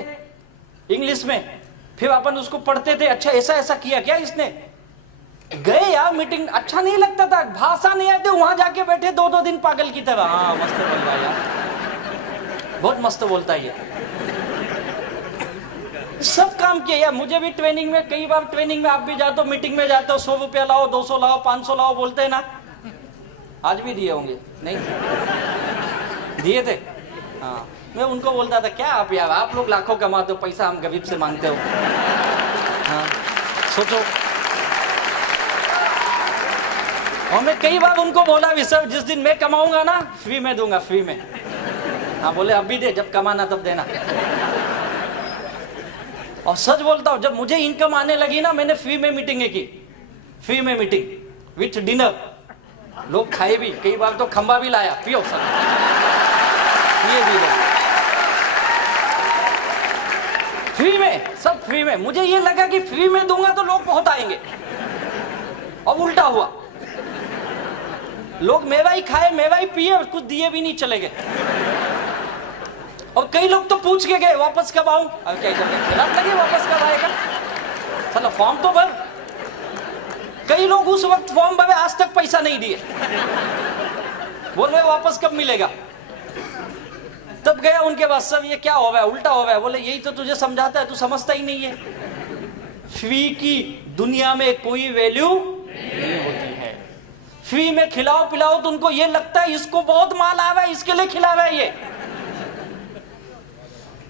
इंग्लिश में, फिर अपन उसको पढ़ते थे। अच्छा ऐसा ऐसा किया क्या इसने? गए यार मीटिंग, अच्छा नहीं लगता था, भाषा नहीं आती, वहां जाके बैठे 2-2 दिन पागल की तरह। हाँ मस्त बोल रहा है यार, बहुत मस्त बोलता है ये, सब काम किया यार। मुझे भी ट्रेनिंग में, कई बार ट्रेनिंग में आप भी जाते हो, मीटिंग में जाते हो, 100 रुपया लाओ, 200 लाओ, 500 लाओ बोलते है ना। आज भी दिए होंगे, नहीं दिए थे? हाँ, मैं उनको बोलता था क्या आप यार, आप लोग लाखों कमाते हो, पैसा हम गरीब से मांगते हो। हाँ सोचो। और मैं कई बार उनको बोला भी, सर जिस दिन मैं कमाऊंगा ना फ्री में दूंगा, फ्री में। हाँ बोले अभी दे, जब कमाना तब देना। और सच बोलता हूं, जब मुझे इनकम आने लगी ना, मैंने फ्री में मीटिंगें की, फ्री में मीटिंग विथ डिनर। लोग खाए भी, कई बार तो खंबा भी लाया, पियो सर, पिए भी लोग फ्री में, सब फ्री में। मुझे ये लगा कि फ्री में दूंगा तो लोग बहुत आएंगे, और उल्टा हुआ। लोग मेवा ही खाए, मेवा ही पिए, कुछ दिए भी नहीं, चले गए। और कई लोग तो पूछ के गए वापस कब आऊं। अब क्या खिलाफ लगे, वापस कब आएगा? चलो फॉर्म तो भर। कई लोग उस वक्त फॉर्म भरे, आज तक पैसा नहीं दिए, बोल रहे वापस कब मिलेगा। तब गया उनके पास, सब ये क्या हो रहा है, उल्टा हो रहा है। बोले यही तो तुझे समझाता है, तू समझता ही नहीं है। फ्री की दुनिया में कोई वैल्यू नहीं होती है। फ्री में खिलाओ पिलाओ तो उनको ये लगता है इसको बहुत माल आ रहा है, इसके लिए खिला रहा है ये।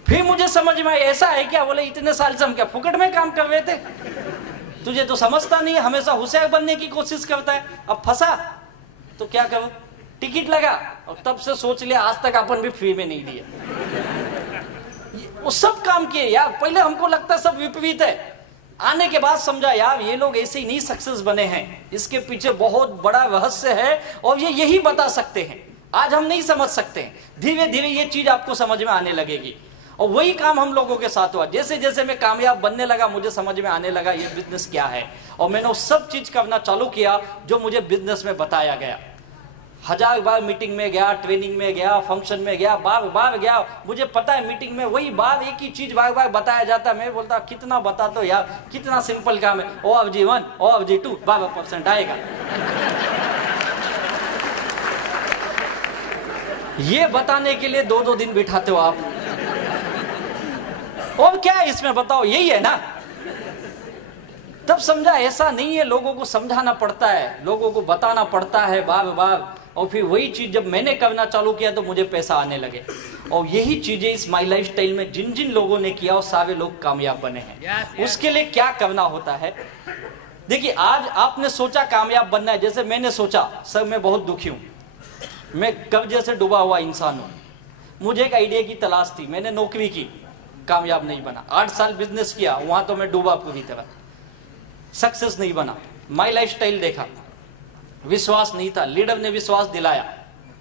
फिर मुझे समझ में आया ऐसा है क्या। बोले इतने साल से हम क्या फुकट में काम कर रहे थे, तुझे तो समझता नहीं, हमेशा होशियार बनने की कोशिश करता है। अब फंसा तो क्या करूं, टिकट लगा, और तब से सोच लिया आज तक अपन भी फ्री में नहीं दिए। वो सब काम किए यार, पहले हमको लगता सब विपरीत है, आने के बाद समझा यार ये लोग ऐसे ही नहीं सक्सेस बने हैं, इसके पीछे बहुत बड़ा रहस्य है, और ये यही बता सकते हैं। आज हम नहीं समझ सकते हैं, धीरे धीरे ये चीज आपको समझ में आने लगेगी। और वही काम हम लोगों के साथ हुआ। जैसे जैसे मैं कामयाब बनने लगा, मुझे समझ में आने लगा ये बिजनेस क्या है, और मैंने वो सब चीज करना चालू किया जो मुझे बिजनेस में बताया गया। 1000 बार मीटिंग में गया, ट्रेनिंग में गया, फंक्शन में गया, बार बार गया। मुझे पता है मीटिंग में वही बार एक ही चीज बार बार बताया जाता है। मैं बोलता कितना बता दो यार, कितना सिंपल काम है। ओ of G1, O of G2 12% आएगा। ये बताने के लिए 2-2 दिन बिठाते हो आप, और क्या है इसमें बताओ, यही है ना। तब समझा ऐसा नहीं है, लोगों को समझाना पड़ता है, लोगों को बताना पड़ता है बार बार। और फिर वही चीज जब मैंने करना चालू किया तो मुझे पैसा आने लगे। और यही चीजें इस माई लाइफ स्टाइल में जिन जिन लोगों ने किया, वो सारे लोग कामयाब बने हैं। उसके लिए क्या करना होता है, देखिए आज आपने सोचा कामयाब बनना है, जैसे मैंने सोचा, सर मैं बहुत दुखी हूं, मैं कर्जे से डूबा हुआ इंसान हूं, मुझे एक आइडिया की तलाश थी, मैंने नौकरी की, कामयाब नहीं बना, 8 साल बिजनेस किया, वहां तो मैं डूबा पूरी तरह, सक्सेस नहीं बना, माई लाइफस्टाइल देखा, विश्वास नहीं था, लीडर ने विश्वास दिलाया,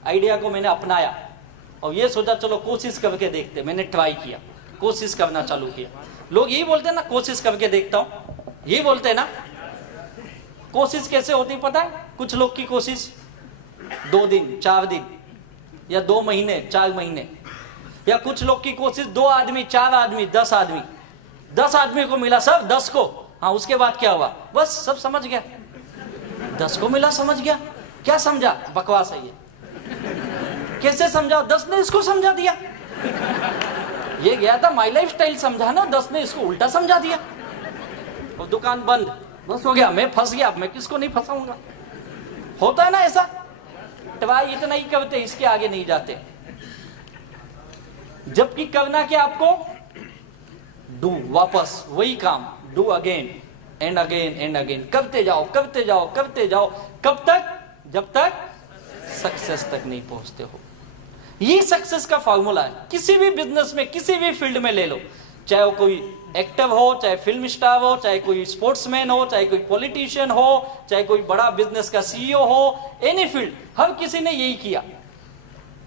आइडिया को मैंने अपनाया और ये सोचा चलो कोशिश करके देखते, मैंने ट्राई किया, कोशिश करना चालू किया। लोग यही बोलते हैं ना, कोशिश करके देखता हूं, यही बोलते हैं ना। कोशिश कैसे होती पता है? कुछ लोग की कोशिश 2 दिन 4 दिन या 2 महीने 4 महीने, या कुछ लोग की कोशिश 2 आदमी 4 आदमी 10 आदमी, 10 आदमी को मिला सब 10 को, हाँ उसके बाद क्या हुआ, बस सब समझ गया, 10 को मिला समझ गया, क्या समझा, बकवास है ये, कैसे समझा, 10 ने इसको समझा दिया, ये गया था माई लाइफ स्टाइल समझा ना, 10 ने इसको उल्टा समझा दिया और दुकान बंद, बस हो गया, मैं फंस गया, मैं किसको नहीं फंसाऊंगा। होता है ना ऐसा, ट्राई इतना ही करते, इसके आगे नहीं जाते, जबकि करना क्या आपको, डू, वापस वही काम, do again and again and again, करते जाओ करते जाओ करते जाओ, कब तक, जब तक सक्सेस तक नहीं पहुंचते हो। ये सक्सेस का फॉर्मूला है, किसी भी बिजनेस में किसी भी फील्ड में ले लो, चाहे वो कोई एक्टर हो, चाहे फिल्म स्टार हो, चाहे कोई स्पोर्ट्समैन हो, चाहे कोई पॉलिटिशियन हो, चाहे कोई बड़ा बिजनेस का सीईओ हो, एनी फील्ड, हर किसी ने यही किया।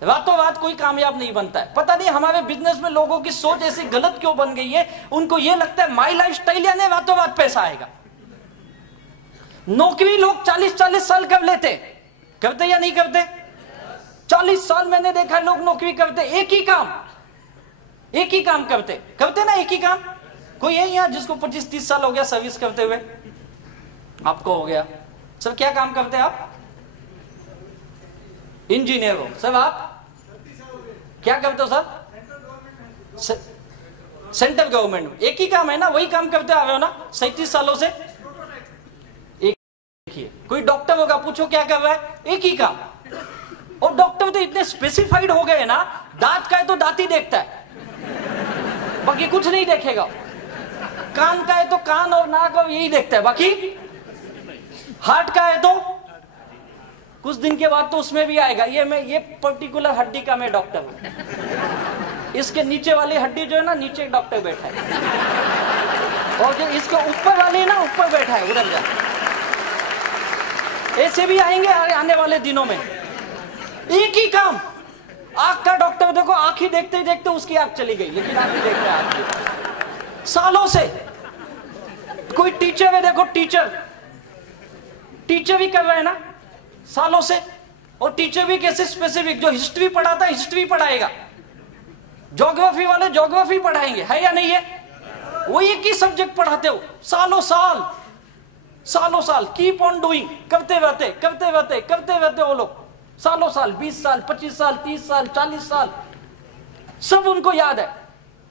रातों रात कोई कामयाब नहीं बनता है। पता नहीं हमारे बिजनेस में लोगों की सोच ऐसी गलत क्यों बन गई है, उनको ये लगता है माई लाइफ स्टाइल यानी रातों रात पैसा आएगा। नौकरी लोग 40-40 साल कर लेते, करते या नहीं करते, 40 साल मैंने देखा लोग नौकरी करते, एक ही काम करते ना, एक ही काम। कोई है यहाँ जिसको 25-30 साल हो गया सर्विस करते हुए? आपको हो गया। सर क्या काम करते हैं आप? इंजीनियर हो। सर आप क्या करते हो? Sir central government. एक ही काम है ना, वही काम करते आ रहे हो ना 37 सालों से। एक देखिए, कोई डॉक्टर होगा, पूछो क्या कर रहा है, एक ही काम। और डॉक्टर तो इतने स्पेसिफाइड हो गए ना, दांत का है तो दांत ही देखता है, बाकी कुछ नहीं देखेगा। कान का है तो कान और नाक और यही देखता है, बाकी हार्ट का है तो कुछ दिन के बाद तो उसमें भी आएगा, ये पर्टिकुलर हड्डी का मैं डॉक्टर हूं। इसके नीचे वाली हड्डी जो है ना, नीचे एक डॉक्टर बैठा है, और जो इसके ऊपर वाली है ना, ऊपर बैठा है, उधर जा। ऐसे भी आएंगे आने वाले दिनों में। एक ही काम, आंख का डॉक्टर देखो, आंख ही देखते ही देखते उसकी आंख चली गई, लेकिन आंख ही देखता है आंख सालों से। कोई टीचर है, देखो टीचर भी कर रहे हैं ना सालों से। और टीचर भी कैसे स्पेसिफिक, जो हिस्ट्री पढ़ाता है हिस्ट्री पढ़ाएगा, ज्योग्राफी वाले ज्योग्राफी पढ़ाएंगे, है या नहीं है? वो एक ही सब्जेक्ट पढ़ाते हो सालों साल, कीप ऑन डूइंग, करते रहते वो लोग सालों साल, 20 साल 25 साल 30 साल 40 साल, सब उनको याद है,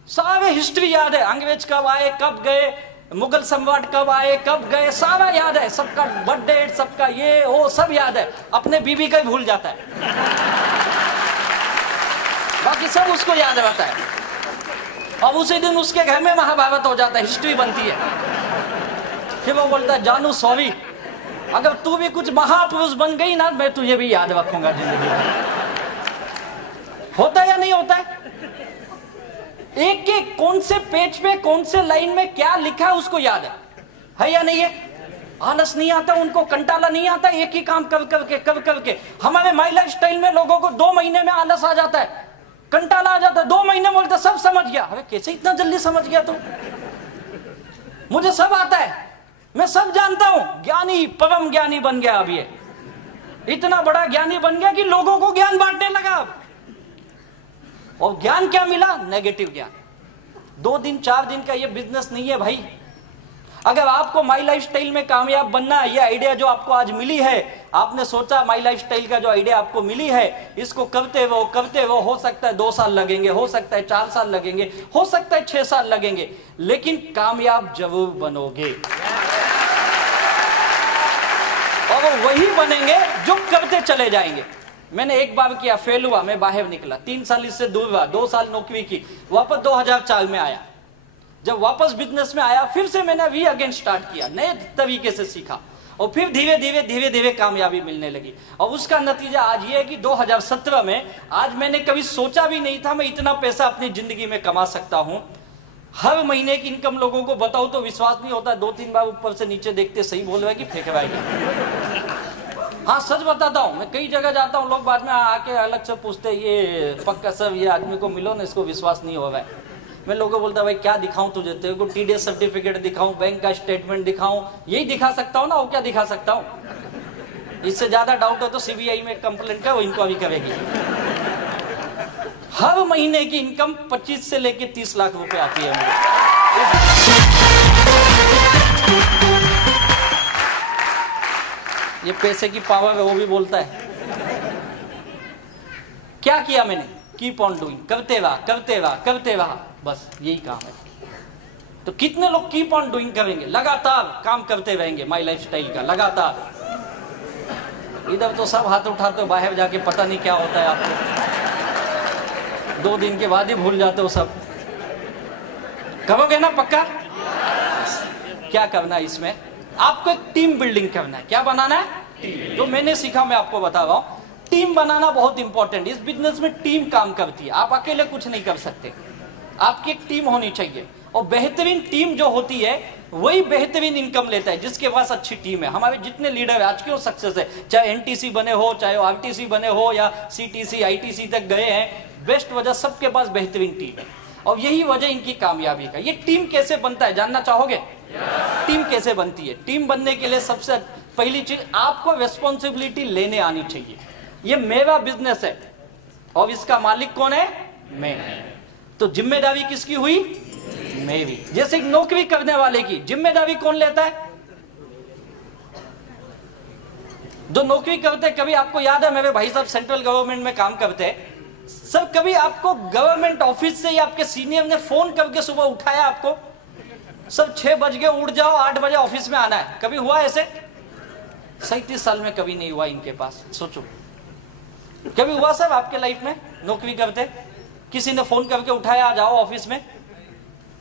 सारे हिस्ट्री याद है, अंग्रेज कब आए कब गए, मुगल सम्राट कब आए कब गए, सारा याद है, सबका बर्थडे, सबका ये वो सब याद है। अपने बीबी का ही भूल जाता है, बाकी सब उसको याद रहता है। और उसी दिन उसके घर में महाभारत हो जाता है, हिस्ट्री बनती है। फिर वो बोलता है जानू सॉरी, अगर तू भी कुछ महापुरुष बन गई ना, मैं तुझे भी याद रखूंगा जिंदगी में। होता या नहीं होता है? एक एक कौन से पेज पे कौन से लाइन में क्या लिखा है उसको याद है या नहीं है? आलस नहीं आता उनको, कंटाला नहीं आता, एक ही काम कर करके। हमारे माई लाइफ स्टाइल में लोगों को 2 महीने में आलस आ जाता है, कंटाला आ जाता है, 2 महीने बोलते सब समझ गया। अरे कैसे इतना जल्दी समझ गया तू? मुझे सब आता है, मैं सब जानता हूं, ज्ञानी परम ज्ञानी बन गया। अब ये इतना बड़ा ज्ञानी बन गया कि लोगों को ज्ञान बांटने लगा। और ज्ञान क्या मिला? नेगेटिव ज्ञान। 2 दिन 4 दिन का ये बिजनेस नहीं है भाई। अगर आपको माई लाइफ स्टाइल में कामयाब बनना, ये आइडिया जो आपको आज मिली है, आपने सोचा माई लाइफ स्टाइल का जो आइडिया आपको मिली है, इसको करते वो हो सकता है 2 साल लगेंगे, हो सकता है 4 साल लगेंगे, हो सकता है 6 साल लगेंगे, लेकिन कामयाब जरूर बनोगे। और वो वही बनेंगे जो करते चले जाएंगे। मैंने एक बार किया, फेल हुआ, मैं बाहर निकला, 3 साल इससे दूर रहा, 2 साल नौकरी की, वापस 2004 में आया। जब वापस बिजनेस में आया फिर से मैंने वी अगेन स्टार्ट किया, नए तरीके से सीखा और फिर धीरे धीरे कामयाबी मिलने लगी। और उसका नतीजा आज ये है कि 2017 में आज मैंने कभी सोचा भी नहीं था मैं इतना पैसा अपनी जिंदगी में कमा सकता हूं। हर महीने की इनकम लोगों को बताऊं तो विश्वास नहीं होता, 2-3 बार ऊपर से नीचे देखते सही बोल रहा है कि फेंक रहा है। हाँ सच बताता हूँ, मैं कई जगह जाता हूँ, लोग बाद में आके अलग से पूछते ये पक्का सर ये आदमी को मिलो ना, इसको विश्वास नहीं हो रहा है। मैं लोगों को बोलता भाई क्या दिखाऊं तुझे, तेरे को टीडीएस सर्टिफिकेट दिखाऊं, बैंक का स्टेटमेंट दिखाऊं, यही दिखा सकता हूं ना, और क्या दिखा सकता हूं। इससे ज्यादा डाउट है तो सीबीआई में कंप्लेंट कर, वो इंक्वायरी करेगी। हर महीने की इनकम 25 से लेके 30 लाख रुपए आती है मुझे। ये पैसे की पावर है, वो भी बोलता है। क्या किया मैंने, कीप ऑन डूइंग, करते रहा, बस यही काम है। तो कितने लोग कीप ऑन डूइंग करेंगे, लगातार काम करते रहेंगे माई लाइफ स्टाइल का, लगातार। इधर तो सब हाथ उठाते हो, बाहर जाके पता नहीं क्या होता है आपको, 2 दिन के बाद ही भूल जाते हो सब। करोगे ना पक्का? क्या करना है इसमें, आपको एक टीम बिल्डिंग करना है। क्या बनाना है? जो मैंने सीखा मैं आपको बता रहा हूं, टीम बनाना बहुत इंपॉर्टेंट। इस बिजनेस में टीम काम करती है, आप अकेले कुछ नहीं कर सकते, आपकी एक टीम होनी चाहिए। और बेहतरीन टीम जो होती है वही बेहतरीन इनकम लेता है, जिसके पास अच्छी टीम है। हमारे जितने लीडर आज क्यों सक्सेस है, चाहे एनटीसी बने हो, चाहे आरटीसी बने हो, या सीटीसी आईटीसी तक गए हैं, बेस्ट वजह सबके पास बेहतरीन टीम है। और यही वजह इनकी कामयाबी का। ये टीम कैसे बनता है जानना चाहोगे? टीम कैसे बनती है? टीम बनने के लिए सबसे पहली चीज, आपको रिस्पॉन्सिबिलिटी लेने आनी चाहिए। ये मेरा बिजनेस है और इसका मालिक कौन है? मैं। तो जिम्मेदारी किसकी हुई? मेरी। जैसे नौकरी करने वाले की जिम्मेदारी कौन लेता है? जो नौकरी करते, कभी आपको याद है मेरे भाई साहब सेंट्रल गवर्नमेंट में काम करते हैं, सर कभी आपको गवर्नमेंट ऑफिस से या आपके सीनियर ने फोन करके सुबह उठाया आपको, सब 6 बज गए उठ जाओ, 8 बजे ऑफिस में आना है? कभी हुआ ऐसे? 37 साल में कभी नहीं हुआ इनके पास। सोचो कभी हुआ सर आपके लाइफ में? नौकरी करते किसी ने फोन करके उठाया आ जाओ ऑफिस में?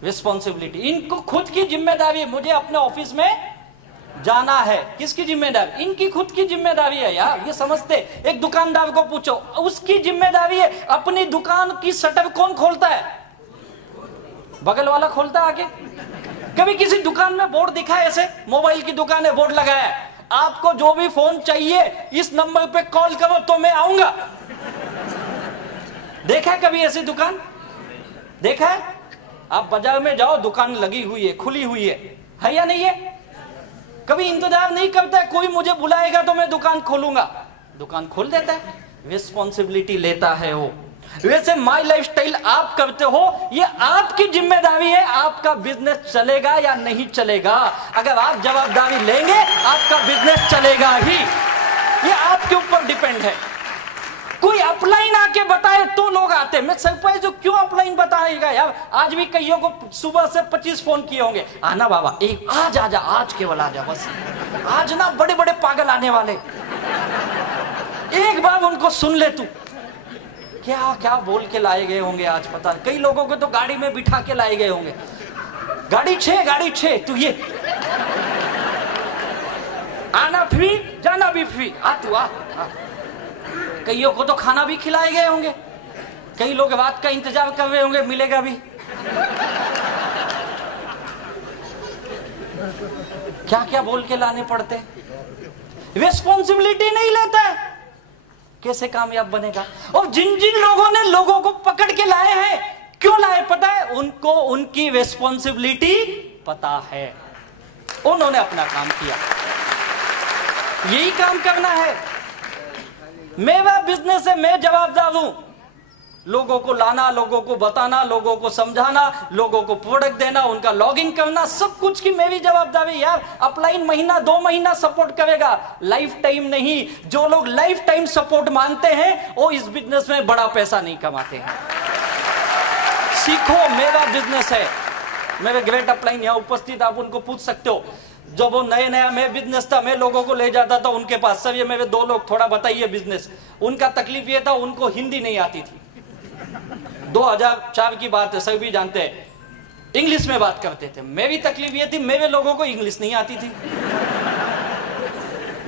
रिस्पॉन्सिबिलिटी, इनको खुद की जिम्मेदारी है, मुझे अपने ऑफिस में जाना है। किसकी जिम्मेदारी? इनकी खुद की जिम्मेदारी है यार, ये समझते। एक दुकानदार को पूछो, उसकी जिम्मेदारी है। अपनी दुकान की शटर कौन खोलता है? बगल वाला खोलता है आके। कभी किसी दुकान में बोर्ड दिखा है ऐसे, मोबाइल की दुकान है, बोर्ड लगाया है, आपको जो भी फोन चाहिए इस नंबर पे कॉल करो तो मैं आऊंगा? देखा है कभी ऐसी दुकान? देखा है? आप बाजार में जाओ, दुकान लगी हुई है, खुली हुई है या नहीं है? कभी इंतजार नहीं करता है कोई मुझे बुलाएगा तो मैं दुकान खोलूंगा, दुकान खोल देता है। रिस्पॉन्सिबिलिटी लेता है वो। वैसे माई लाइफ स्टाइल आप करते हो, ये आपकी जिम्मेदारी है, आपका बिजनेस चलेगा या नहीं चलेगा। अगर आप जवाबदारी लेंगे आपका बिजनेस चलेगा ही, ये आपके ऊपर डिपेंड है। कोई अपलाइन आके बताए तो लोग आते। मैं सरप्राइज हूं, क्यों अपलाइन बताएगा यार? आज भी कईयों को सुबह से 25 फोन किए होंगे, आना बाबा, एक आज आजा, आज केवल आजा, बस आज ना बड़े बड़े पागल आने वाले, एक बार उनको सुन ले तू। क्या क्या बोल के लाए गए होंगे आज, पता नहीं। कई लोगों को तो गाड़ी में बिठा के लाए गए होंगे, गाड़ी 6 तू ये आना फ्री, जाना भी फ्री, आ तू आ। कईयों को तो खाना भी खिलाए गए होंगे, कई लोग रात का इंतजार कर रहे होंगे, मिलेगा भी। क्या क्या बोल के लाने पड़ते, रिस्पॉन्सिबिलिटी नहीं लेता है, कैसे कामयाब बनेगा? और जिन जिन लोगों ने लोगों को पकड़ के लाए हैं, क्यों लाए पता है? उनको उनकी रिस्पॉन्सिबिलिटी पता है, उन्होंने अपना काम किया। यही काम करना है। मेरा बिजनेस है, मैं जवाबदार हूं। लोगों को लाना, लोगों को बताना, लोगों को समझाना, लोगों को प्रोडक्ट देना, उनका लॉगिंग करना, सब कुछ की मेरी जवाबदारी यार। अपलाइन महीना 2 महीना सपोर्ट करेगा, लाइफ टाइम नहीं। जो लोग लाइफ टाइम सपोर्ट मांगते हैं वो इस बिजनेस में बड़ा पैसा नहीं कमाते हैं। सीखो, मेरा बिजनेस है। मेरे ग्रेट अपलाइन यहां उपस्थित, आप उनको पूछ सकते हो। जब वो नया मैं बिजनेस था, मैं लोगों को ले जाता था उनके पास, सर ये मेरे 2 लोग, थोड़ा बताइए बिजनेस। उनका तकलीफ ये था, उनको हिंदी नहीं आती थी। 2004 की बात है, सभी जानते हैं। इंग्लिश में बात करते थे। मेरी तकलीफ ये थी, मेरे लोगों को इंग्लिश नहीं आती थी।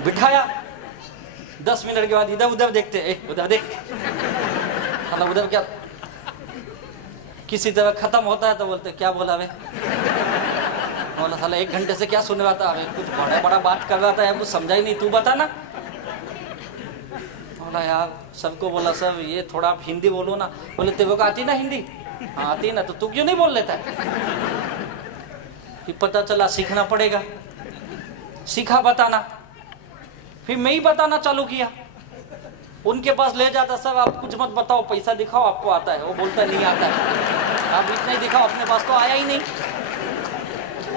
बिठाया, 10 मिनट के बाद इधर उधर देखते, उधर देख, मतलब उधर क्या, किसी तरह खत्म होता है तो बोलते क्या बोला वे, बोला साला 1 घंटे से क्या सुन रहा था, कुछ बड़ा बड़ा बात कर रहा था यार, कुछ समझा ही नहीं, तू बता ना। बोला यार सबको बोला सब ये थोड़ा आप हिंदी बोलो ना। बोले तेरे को आती ना हिंदी? हाँ आती ना, तो तू क्यों नहीं बोल लेता है? फिर पता चला सीखना पड़ेगा, सीखा बताना, फिर मैं ही बताना चालू किया। उनके पास ले जाता, सर आप कुछ मत बताओ, पैसा दिखाओ आपको आता है। वो बोलता नहीं आता है। आप इतना ही दिखाओ, अपने पास तो आया ही नहीं।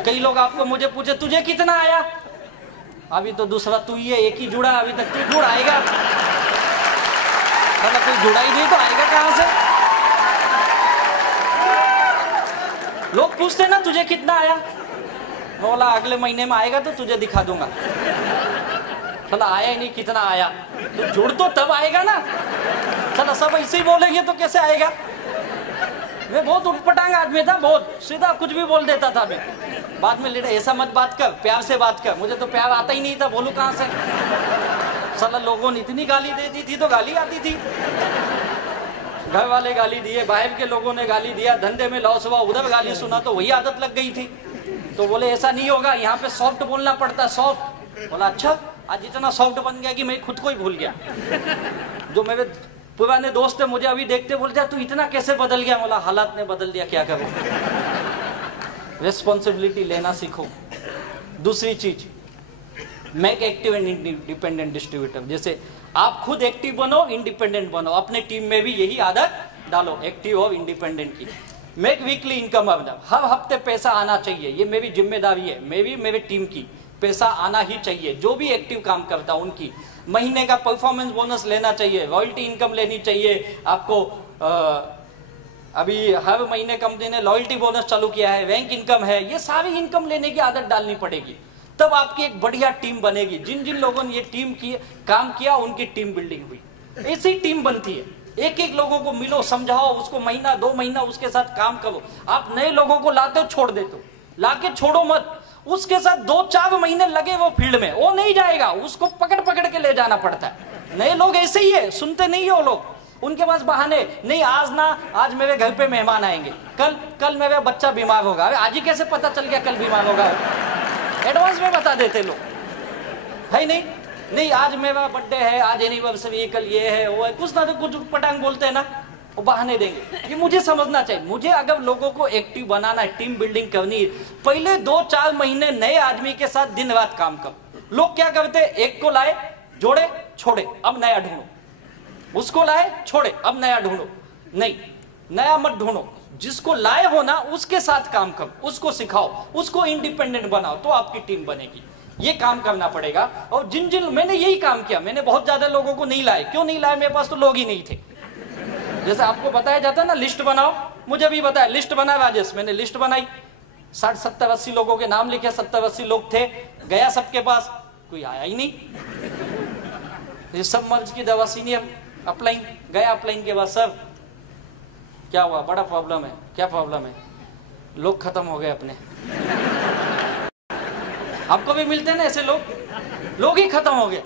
कई लोग आपको मुझे पूछे तुझे कितना आया? अभी तो दूसरा तू ही है, एक ही जुड़ा, अभी तक तू जुड़ आएगा, मतलब कोई जुड़ा ही नहीं तो आएगा कहां से? लोग पूछते ना तुझे कितना आया, बोला अगले महीने में आएगा तो तुझे दिखा दूंगा। चला आया ही नहीं, कितना आया? तो जुड़ तो तब आएगा ना। चला सब ऐसे ही बोलेंगे तो कैसे आएगा? मैं बहुत उठपटांग आदमी था, बहुत सीधा कुछ भी बोल देता था। मैं बाद में लेटा, ऐसा मत बात कर, प्यार से बात कर। मुझे तो प्यार आता ही नहीं था, बोलूं कहां से? साला लोगों ने इतनी गाली दे दी थी तो गाली आती थी, घर वाले गाली दिए, बाहर के लोगों ने गाली दिया, धंधे में लॉस हुआ, उधर गाली सुना तो वही आदत लग गई थी। तो बोले ऐसा नहीं होगा, यहाँ पे सॉफ्ट बोलना पड़ता है, सॉफ्ट। बोला अच्छा, आज इतना सॉफ्ट बन गया कि मैं खुद को ही भूल गया। जो मेरे पुराने दोस्त है मुझे अभी देखते बोलते तू इतना कैसे बदल गया? बोला हालात ने बदल दिया, क्या करूं। रिस्पॉन्सिबिलिटी लेना सीखो। दूसरी चीज, make active and independent distributor. जैसे आप खुद एक्टिव बनो, इंडिपेंडेंट बनो, अपने टीम में भी यही आदत डालो, एक्टिव और इंडिपेंडेंट की। मेक वीकली इनकम अर्नर, हर हफ्ते पैसा आना चाहिए, ये मेरी जिम्मेदारी है, मेरे टीम की। पैसा आना ही चाहिए, जो भी एक्टिव काम करता है उनकी। महीने का परफॉर्मेंस बोनस लेना चाहिए, रॉयल्टी इनकम लेनी चाहिए आपको। अभी हर महीने कंपनी ने लॉयल्टी बोनस चालू किया है, रैंक इनकम है, ये सारी इनकम लेने की आदत डालनी पड़ेगी, तब आपकी एक बढ़िया टीम बनेगी। जिन जिन लोगों ने ये टीम की काम किया उनकी टीम बिल्डिंग हुई। ऐसी टीम बनती है, एक एक लोगों को मिलो, समझाओ उसको, महीना 2 महीना उसके साथ काम करो। आप नए लोगों को लाते हो, छोड़ देते हो, लाके छोड़ो मत, उसके साथ 2-4 महीने लगे वो फील्ड में, वो नहीं जाएगा, उसको पकड़ पकड़ के ले जाना पड़ता है। नए लोग ऐसे ही है, सुनते नहीं है वो लोग, उनके पास बहाने नहीं, आज मेरे घर पे मेहमान आएंगे, कल मेरा बच्चा बीमार होगा। आज ही कैसे पता चल गया कल बीमार होगा? एडवांस में बता देते लोग, है नहीं आज मेरा बर्थडे है, आज एनिवर्सरी, कल ये है वो है, कुछ ना तो कुछ पटांग बोलते हैं ना, वो बहाने देंगे। ये मुझे समझना चाहिए, मुझे अगर लोगों को एक्टिव बनाना है, टीम बिल्डिंग करनी है, पहले 2-4 महीने नए आदमी के साथ दिन रात काम करो। लोग क्या करते, एक को लाए, जोड़े, छोड़े, अब नया ढूंढो, उसको लाए, छोड़े, अब नया ढूंढो। नहीं, नया मत ढूंढो, जिसको लाए हो ना उसके साथ काम करो, उसको सिखाओ, उसको इंडिपेंडेंट बनाओ, तो आपकी टीम बनेगी। ये काम करना पड़ेगा। और जिन मैंने यही काम किया, मैंने बहुत ज्यादा लोगों को नहीं लाए। क्यों नहीं लाए? मेरे पास तो लोग ही नहीं थे। जैसे आपको बताया जाता है ना लिस्ट बनाओ, मुझे भी बताया लिस्ट बना राजेश, मैंने लिस्ट बनाई, 60, 70, 80 लोगों के नाम लिखे, 70, 80 लोग थे, गया सबके पास, कोई आया ही नहीं। ये सब मर्ज की दवा सीनियर अपलाइन गया, अपलाइन के बाद सर क्या हुआ? बड़ा प्रॉब्लम है। क्या प्रॉब्लम है? लोग खत्म हो गए अपने। आपको भी मिलते हैं ना ऐसे लोग ही खत्म हो गए।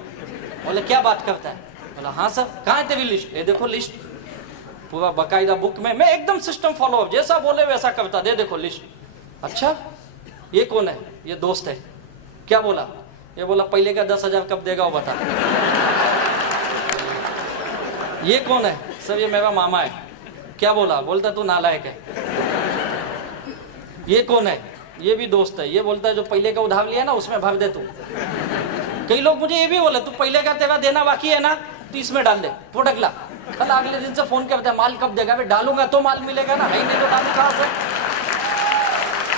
बोले क्या बात करता है? बोला हाँ सर। कहाँ है तेरी लिस्ट? ये देखो लिस्ट, पूरा बकायदा बुक में, मैं एकदम सिस्टम फॉलो अप, जैसा बोले वैसा करता, दे देखो लिस्ट। अच्छा ये कौन है? ये दोस्त है। क्या बोला? ये बोला पहले का 10,000 कब देगा वो बता। ये कौन है? सर ये मेरा मामा है। क्या बोला? बोलता तू नालायक है। ये कौन है? ये भी दोस्त है। ये बोलता है जो पहले का उधार लिया ना उसमें भर दे तू। कई लोग मुझे ये भी बोले तू पहले का तेरा देना बाकी है ना तो इसमें डाल दे, प्रोडक्ट ला। कल अगले दिन से फोन करते हैं माल कब देगा? डालूंगा तो माल मिलेगा ना, नहीं तो डालू कहां से?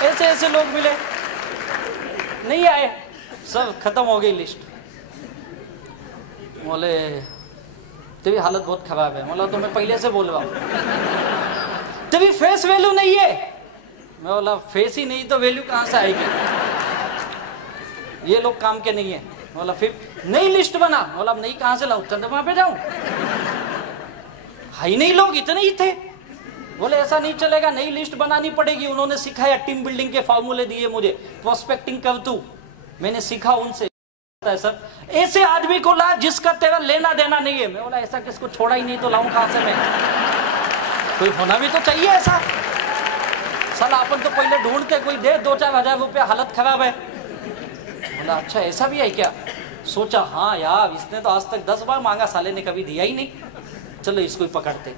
ऐसे ऐसे लोग मिले, नहीं आए, सब खत्म हो गई लिस्ट। बोले तेरी हालत बहुत खराब है। बोला तो मैं पहले से बोल रहा हूं, तेरी फेस वैल्यू नहीं है। मैं बोला फेस ही नहीं तो वैल्यू कहां से आएगी? ये लोग काम के नहीं है। बोला फिर नई लिस्ट बना। बोला अब नई कहां से लाऊं? चंद्रमा पे जाऊं? हाई नहीं, लोग इतने ही थे। बोले ऐसा नहीं चलेगा, नई लिस्ट बनानी पड़ेगी। उन्होंने सिखाया, टीम बिल्डिंग के फॉर्मूले दिए मुझे, प्रोस्पेक्टिंग कर तू, मैंने सीखा उनसे। सर ऐसे आदमी को ला जिसका तेरा लेना देना नहीं है। मैं बोला ऐसा किसको छोड़ा ही नहीं तो लाऊं कहां से मैं? कोई होना भी तो चाहिए ऐसा। साला अपन तो पहले ढूंढते कोई दे 2-4 हजार रुपया, हालत खराब है। बोला अच्छा ऐसा भी है क्या? सोचा हाँ यार, इसने तो आज तक 10 बार मांगा, साले ने कभी दिया ही नहीं, चलो इसको ही पकड़ते।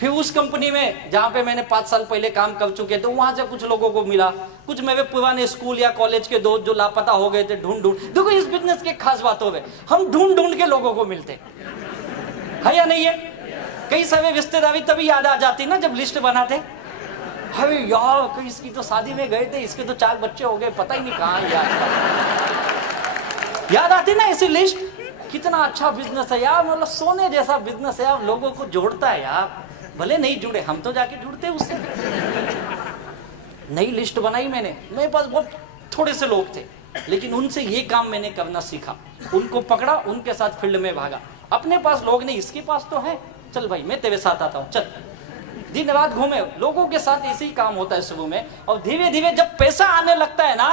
फिर उस कंपनी में जहां पे मैंने 5 साल पहले काम कर चुके थे, वहां से कुछ लोगों को मिला, कुछ मेरे पुराने स्कूल या कॉलेज के दोस्त जो लापता हो गए थे, ढूंढ देखो इस बिजनेस के खास बातों में हम ढूंढ के लोगों को मिलते है या नहीं है? कई सारे रिश्तेदारी तभी याद आ जाती ना जब लिस्ट बनाते। अरे यार इसकी तो शादी में गए थे, इसके तो 4 बच्चे हो गए, पता ही नहीं कहाँ याद आती ना ऐसी लिस्ट। कितना अच्छा बिजनेस है यार, मतलब सोने जैसा बिजनेस है यार, लोगों को जोड़ता है यार। भले नहीं जुड़े, हम तो जाके जुड़ते उससे। नई लिस्ट बनाई मैंने, मेरे पास बहुत थोड़े से लोग थे, लेकिन उनसे ये काम मैंने करना सीखा, उनको पकड़ा, उनके साथ फील्ड में भागा। अपने पास लोग नहीं, इसके पास तो है, चल भाई मैं तेरे साथ आता हूँ, चल। दिन रात घूमे, लोगों के साथ ऐसे ही काम होता है शुरू में, और धीरे धीरे जब पैसा आने लगता है ना,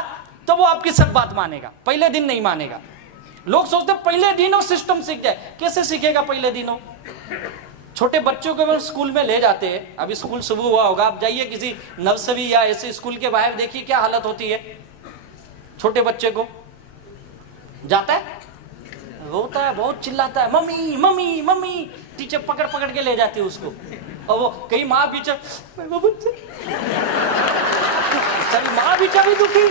तो वो आपकी सब बात मानेगा, पहले दिन नहीं मानेगा। लोग सोचते पहले दिनों सिस्टम सीख जाए, कैसे सीखेगा पहले दिनों? छोटे बच्चों को स्कूल में ले जाते हैं, अभी स्कूल शुरू हुआ होगा, आप जाइए किसी नर्सरी या ऐसे स्कूल के बाहर, देखिए क्या हालत होती है। छोटे बच्चे को जाता है, रोता है, बहुत चिल्लाता है, मम्मी मम्मी मम्मी, टीचर पकड़ पकड़ के ले जाती है उसको, और वो कई माँ पीछे, माँ पीछे भी दुखी,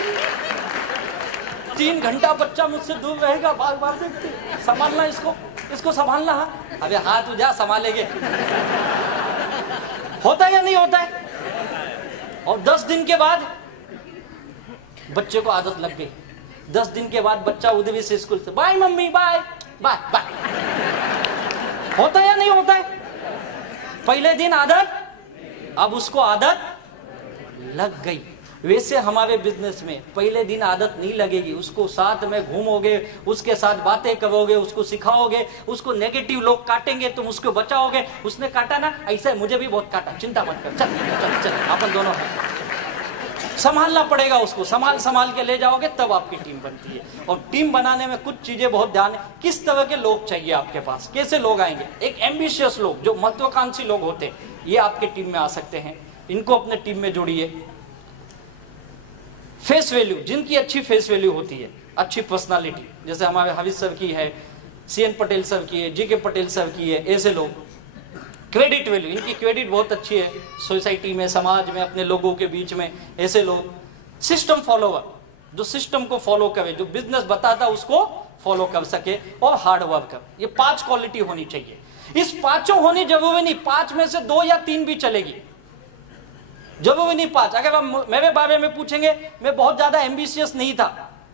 3 घंटा बच्चा मुझसे दूर रहेगा, बार बार देखती, संभालना इसको संभालना। अबे हाँ तू जा संभालेगे। होता है या नहीं होता है? और 10 दिन के बाद बच्चे को आदत लग गई। 10 दिन के बाद बच्चा उधर से स्कूल से, bye mummy bye bye bye. होता है या नहीं होता है? पहले दिन आदत, अब उसको आदत लग गई। वैसे हमारे बिजनेस में पहले दिन आदत नहीं लगेगी, उसको साथ में घूमोगे, उसके साथ बातें करोगे, उसको सिखाओगे, उसको नेगेटिव लोग काटेंगे, तुम उसको बचाओगे। उसने काटा ना, ऐसे मुझे भी बहुत काटा, चिंता मत कर, चल चल चल, अपन दोनों हैं। संभालना पड़ेगा उसको, संभाल के ले जाओगे तब आपकी टीम बनती है। और टीम बनाने में कुछ चीजें बहुत ध्यान है, किस तरह के लोग चाहिए आपके पास, कैसे लोग आएंगे। एक एम्बिशियस लोग, जो महत्वाकांक्षी लोग होते हैं, ये आपके टीम में आ सकते हैं, इनको अपने टीम में जोड़िए। फेस वैल्यू, जिनकी अच्छी फेस वैल्यू होती है, अच्छी पर्सनालिटी, जैसे हमारे हाविज सर की है, सीएन पटेल सर की है, जीके पटेल सर की है, ऐसे लोग। क्रेडिट वैल्यू, इनकी क्रेडिट बहुत अच्छी है सोसाइटी में, समाज में, अपने लोगों के बीच में, ऐसे लोग। सिस्टम फॉलोवर, जो सिस्टम को फॉलो करे, जो बिजनेस बताता उसको फॉलो कर सके, और हार्ड वर्कर। ये 5 क्वालिटी होनी चाहिए। इस 5 होनी जरूरी नहीं, 5 में से 2 या 3 भी चलेगी, जरूरी नहीं 5। अगर आप मेरे बारे में पूछेंगे, मैं बहुत ज्यादा एम्बिशियस नहीं था,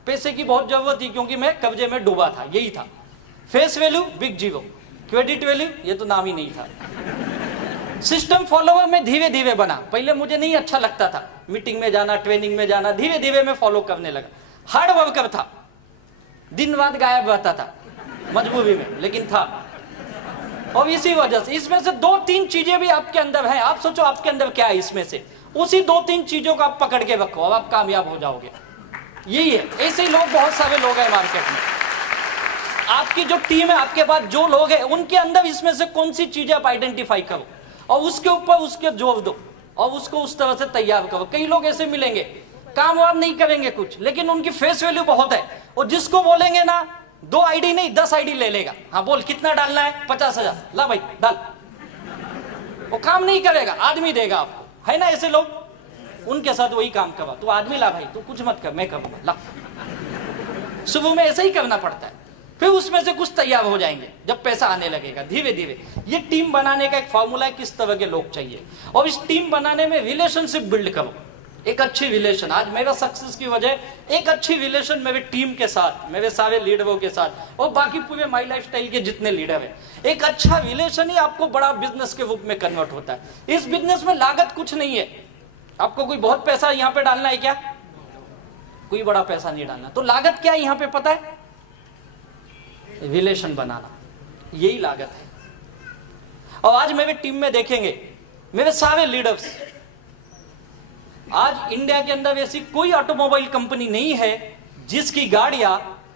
पैसे की बहुत जरूरत थी क्योंकि मैं कर्जे में डूबा था, यही था। Face value big zero, credit value ये तो नाम ही नहीं था। सिस्टम फॉलोवर में धीरे धीरे बना, पहले मुझे नहीं अच्छा लगता था, मीटिंग में जाना, ट्रेनिंग में जाना, धीरे धीरे मैं फॉलो करने लगा। हार्ड वर्कर था, दिन रात गायब रहता था मजबूरी में, लेकिन था। और इसी वजह से इसमें से 2-3 चीजें भी आपके अंदर हैं। आप सोचो आपके अंदर क्या है, इसमें से उसी 2-3 चीजों को आप पकड़ के रखो, अब आप कामयाब हो जाओगे। यही है, ऐसे ही लोग, बहुत सारे लोग हैं मार्केट में। आपकी जो टीम है, आपके पास जो लोग हैं, उनके अंदर इसमें से कौन सी चीजें आप आइडेंटिफाई करो, और उसके ऊपर उसके जोर दो, और उसको उस तरह से तैयार करो। कई लोग ऐसे मिलेंगे, काम वाम नहीं करेंगे कुछ, लेकिन उनकी फेस वैल्यू बहुत है, और जिसको बोलेंगे ना 2 आईडी नहीं 10 आईडी ले लेगा। हाँ बोल कितना डालना है, 50,000, ला भाई डाल। वो काम नहीं करेगा, आदमी देगा आपको, है ना ऐसे लोग। उनके साथ वही काम करवा, तू आदमी ला भाई, तू कुछ मत कर, मैं करूंगा, ला। शुरू में ऐसे ही करना पड़ता है, फिर उसमें से कुछ तैयार हो जाएंगे जब पैसा आने लगेगा, धीरे धीरे। ये टीम बनाने का एक फॉर्मूला है, किस तरह के लोग चाहिए। और इस टीम बनाने में रिलेशनशिप बिल्ड करो, एक अच्छी रिलेशन। आज मेरा सक्सेस की वजह एक अच्छी रिलेशन मेरे टीम के साथ, मेरे सारे लीडरों के साथ, और बाकी पूरे माई लाइफस्टाइल के जितने लीडर हैं। एक अच्छा रिलेशन ही आपको बड़ा बिजनेस के रूप में कन्वर्ट होता है। इस बिजनेस में लागत कुछ नहीं है, आपको कोई बहुत पैसा यहाँ पे डालना है क्या? कोई बड़ा पैसा नहीं डालना। तो लागत क्या है यहाँ पे पता है? रिलेशन बनाना, यही लागत है। और आज मेरे टीम में देखेंगे मेरे सारे लीडर्स, आज इंडिया के अंदर ऐसी कोई ऑटोमोबाइल कंपनी नहीं है जिसकी गाड़ियां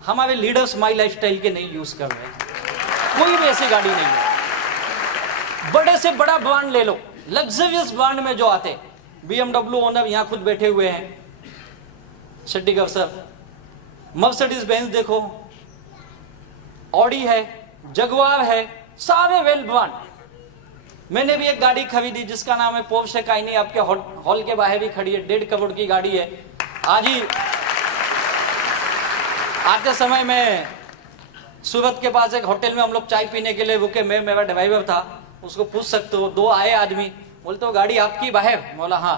हमारे लीडर्स माई लाइफस्टाइल के नहीं यूज कर रहे हैं। कोई भी ऐसी गाड़ी नहीं है। बड़े से बड़ा ब्रांड ले लो, लग्जरियस ब्रांड में जो आते, BMW ओनर यहां खुद बैठे हुए हैं, शेट्टीगर सर, मर्सिडीज बेंज देखो, ऑडी है, जगुआर है, सारे वेल ब्रांड। मैंने भी एक गाड़ी खरीदी जिसका नाम है पोर्शे कायनी, आपके हॉल के बाहर भी खड़ी है, 1.5 करोड़ की गाड़ी है। आज ही आते समय में सूरत के पास एक होटल में हम लोग चाय पीने के लिए रुके, मैं मेरा ड्राइवर था, उसको पूछ सकते हो, 2 आए आदमी, बोलते हो गाड़ी आपकी बाहर? बोला हाँ।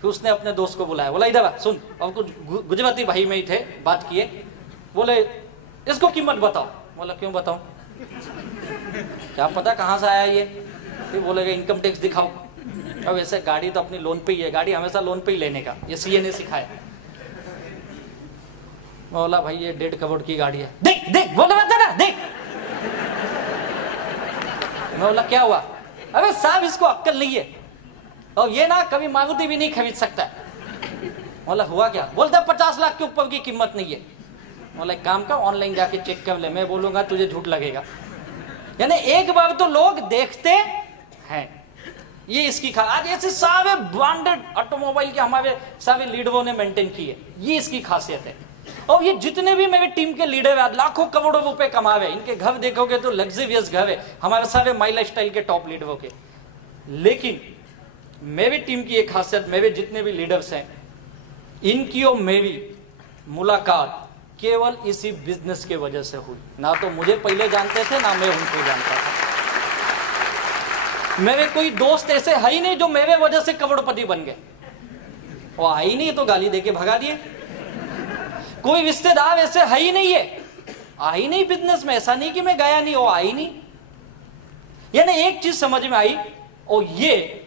फिर उसने अपने दोस्त को बुलाया, बोला इधर सुन, और कुछ गुजराती भाई में ही थे, बात किए, बोले इसको कीमत बताओ। बोला क्यों बताऊं, क्या पता कहां से आया ये। फिर बोलेगा इनकम टैक्स दिखाओ। अब ऐसे गाड़ी तो अपनी लोन पे ही है, गाड़ी हमेशा लोन पे ही लेने का, ये सीए ने सिखाया। बोला भाई ये 1.5 करोड़ की गाड़ी है। देख देख, बोले बता ना, देख। मैं बोला क्या हुआ? अबे साहब इसको अक्कल नहीं है, और ये ना कभी मारुति भी नहीं खरीद सकता। बोला हुआ क्या? बोलता 50 लाख के ऊपर की कीमत नहीं है। बोला एक काम कर, ऑनलाइन जाके चेक कर ले, मैं बोलूंगा तुझे झूठ लगेगा। यानी एक बार तो लोग देखते हैं। ये इसकी आज ऐसे सारे ब्रांडेड ऑटोमोबाइल के हमारे सारे लीडरों ने मेंटेन की है, ये इसकी खासियत है। और ये जितने भी मेरे टीम के लीडर हैं, लाखों करोड़ों रुपए कमा रहे हैं, इनके घर देखोगे तो लग्जरियस घर है, हमारे सारे माई लाइफस्टाइल के टॉप लीडरों के। लेकिन मेरी टीम की एक खासियत, मेरे जितने भी लीडर्स हैं, इनकी और मेरी मुलाकात केवल इसी बिजनेस के वजह से हुई। ना तो मुझे पहले जानते थे, ना मैं उनको जानता था। मेरे कोई दोस्त ऐसे है ही नहीं जो मेरे वजह से करोड़पति बन गए, वो है ही नहीं तो गाली देके भगा दिए। कोई रिश्तेदार ऐसे है ही नहीं है, आ ही नहीं बिजनेस में, ऐसा नहीं कि मैं गया नहीं, वो आ ही नहीं। यानी एक चीज समझ में आई, और ये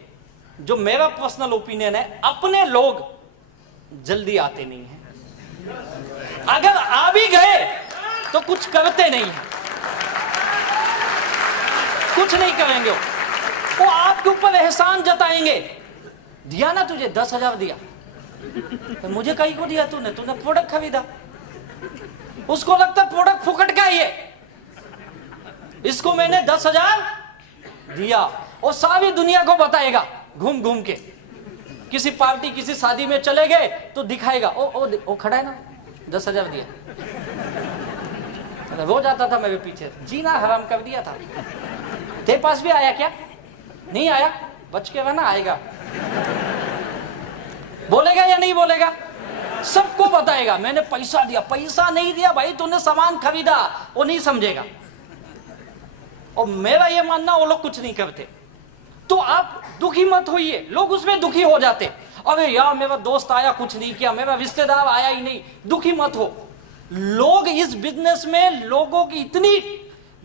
जो मेरा पर्सनल ओपिनियन है, अपने लोग जल्दी आते नहीं हैं, अगर आ भी गए तो कुछ करते नहीं है, कुछ नहीं करेंगे। वो आपके ऊपर एहसान जताएंगे, दिया ना तुझे 10,000 दिया, तो मुझे कहीं को दिया तूने प्रोडक्ट खरीदा। उसको लगता प्रोडक्ट फुकट का ही है, इसको मैंने 10,000 दिया। और सारी दुनिया को बताएगा घूम घूम के, किसी पार्टी किसी शादी में चले गए तो दिखाएगा, ओ खड़ा है ना, 10,000 दिया। वो जाता था मेरे पीछे, जीना हराम कर दिया था। तेरे पास भी आया क्या? नहीं आया, बच के रहना, आएगा। बोलेगा या नहीं बोलेगा? सबको बताएगा मैंने पैसा दिया। पैसा नहीं दिया भाई, तूने सामान खरीदा, वो नहीं समझेगा। और मेरा ये मानना, वो लोग कुछ नहीं करते। तो आप दुखी मत होइए, लोग उसमें दुखी हो जाते, अरे यार मेरा दोस्त आया कुछ नहीं किया, मेरा रिश्तेदार आया ही नहीं। दुखी मत हो, लोग इस बिजनेस में, लोगों की इतनी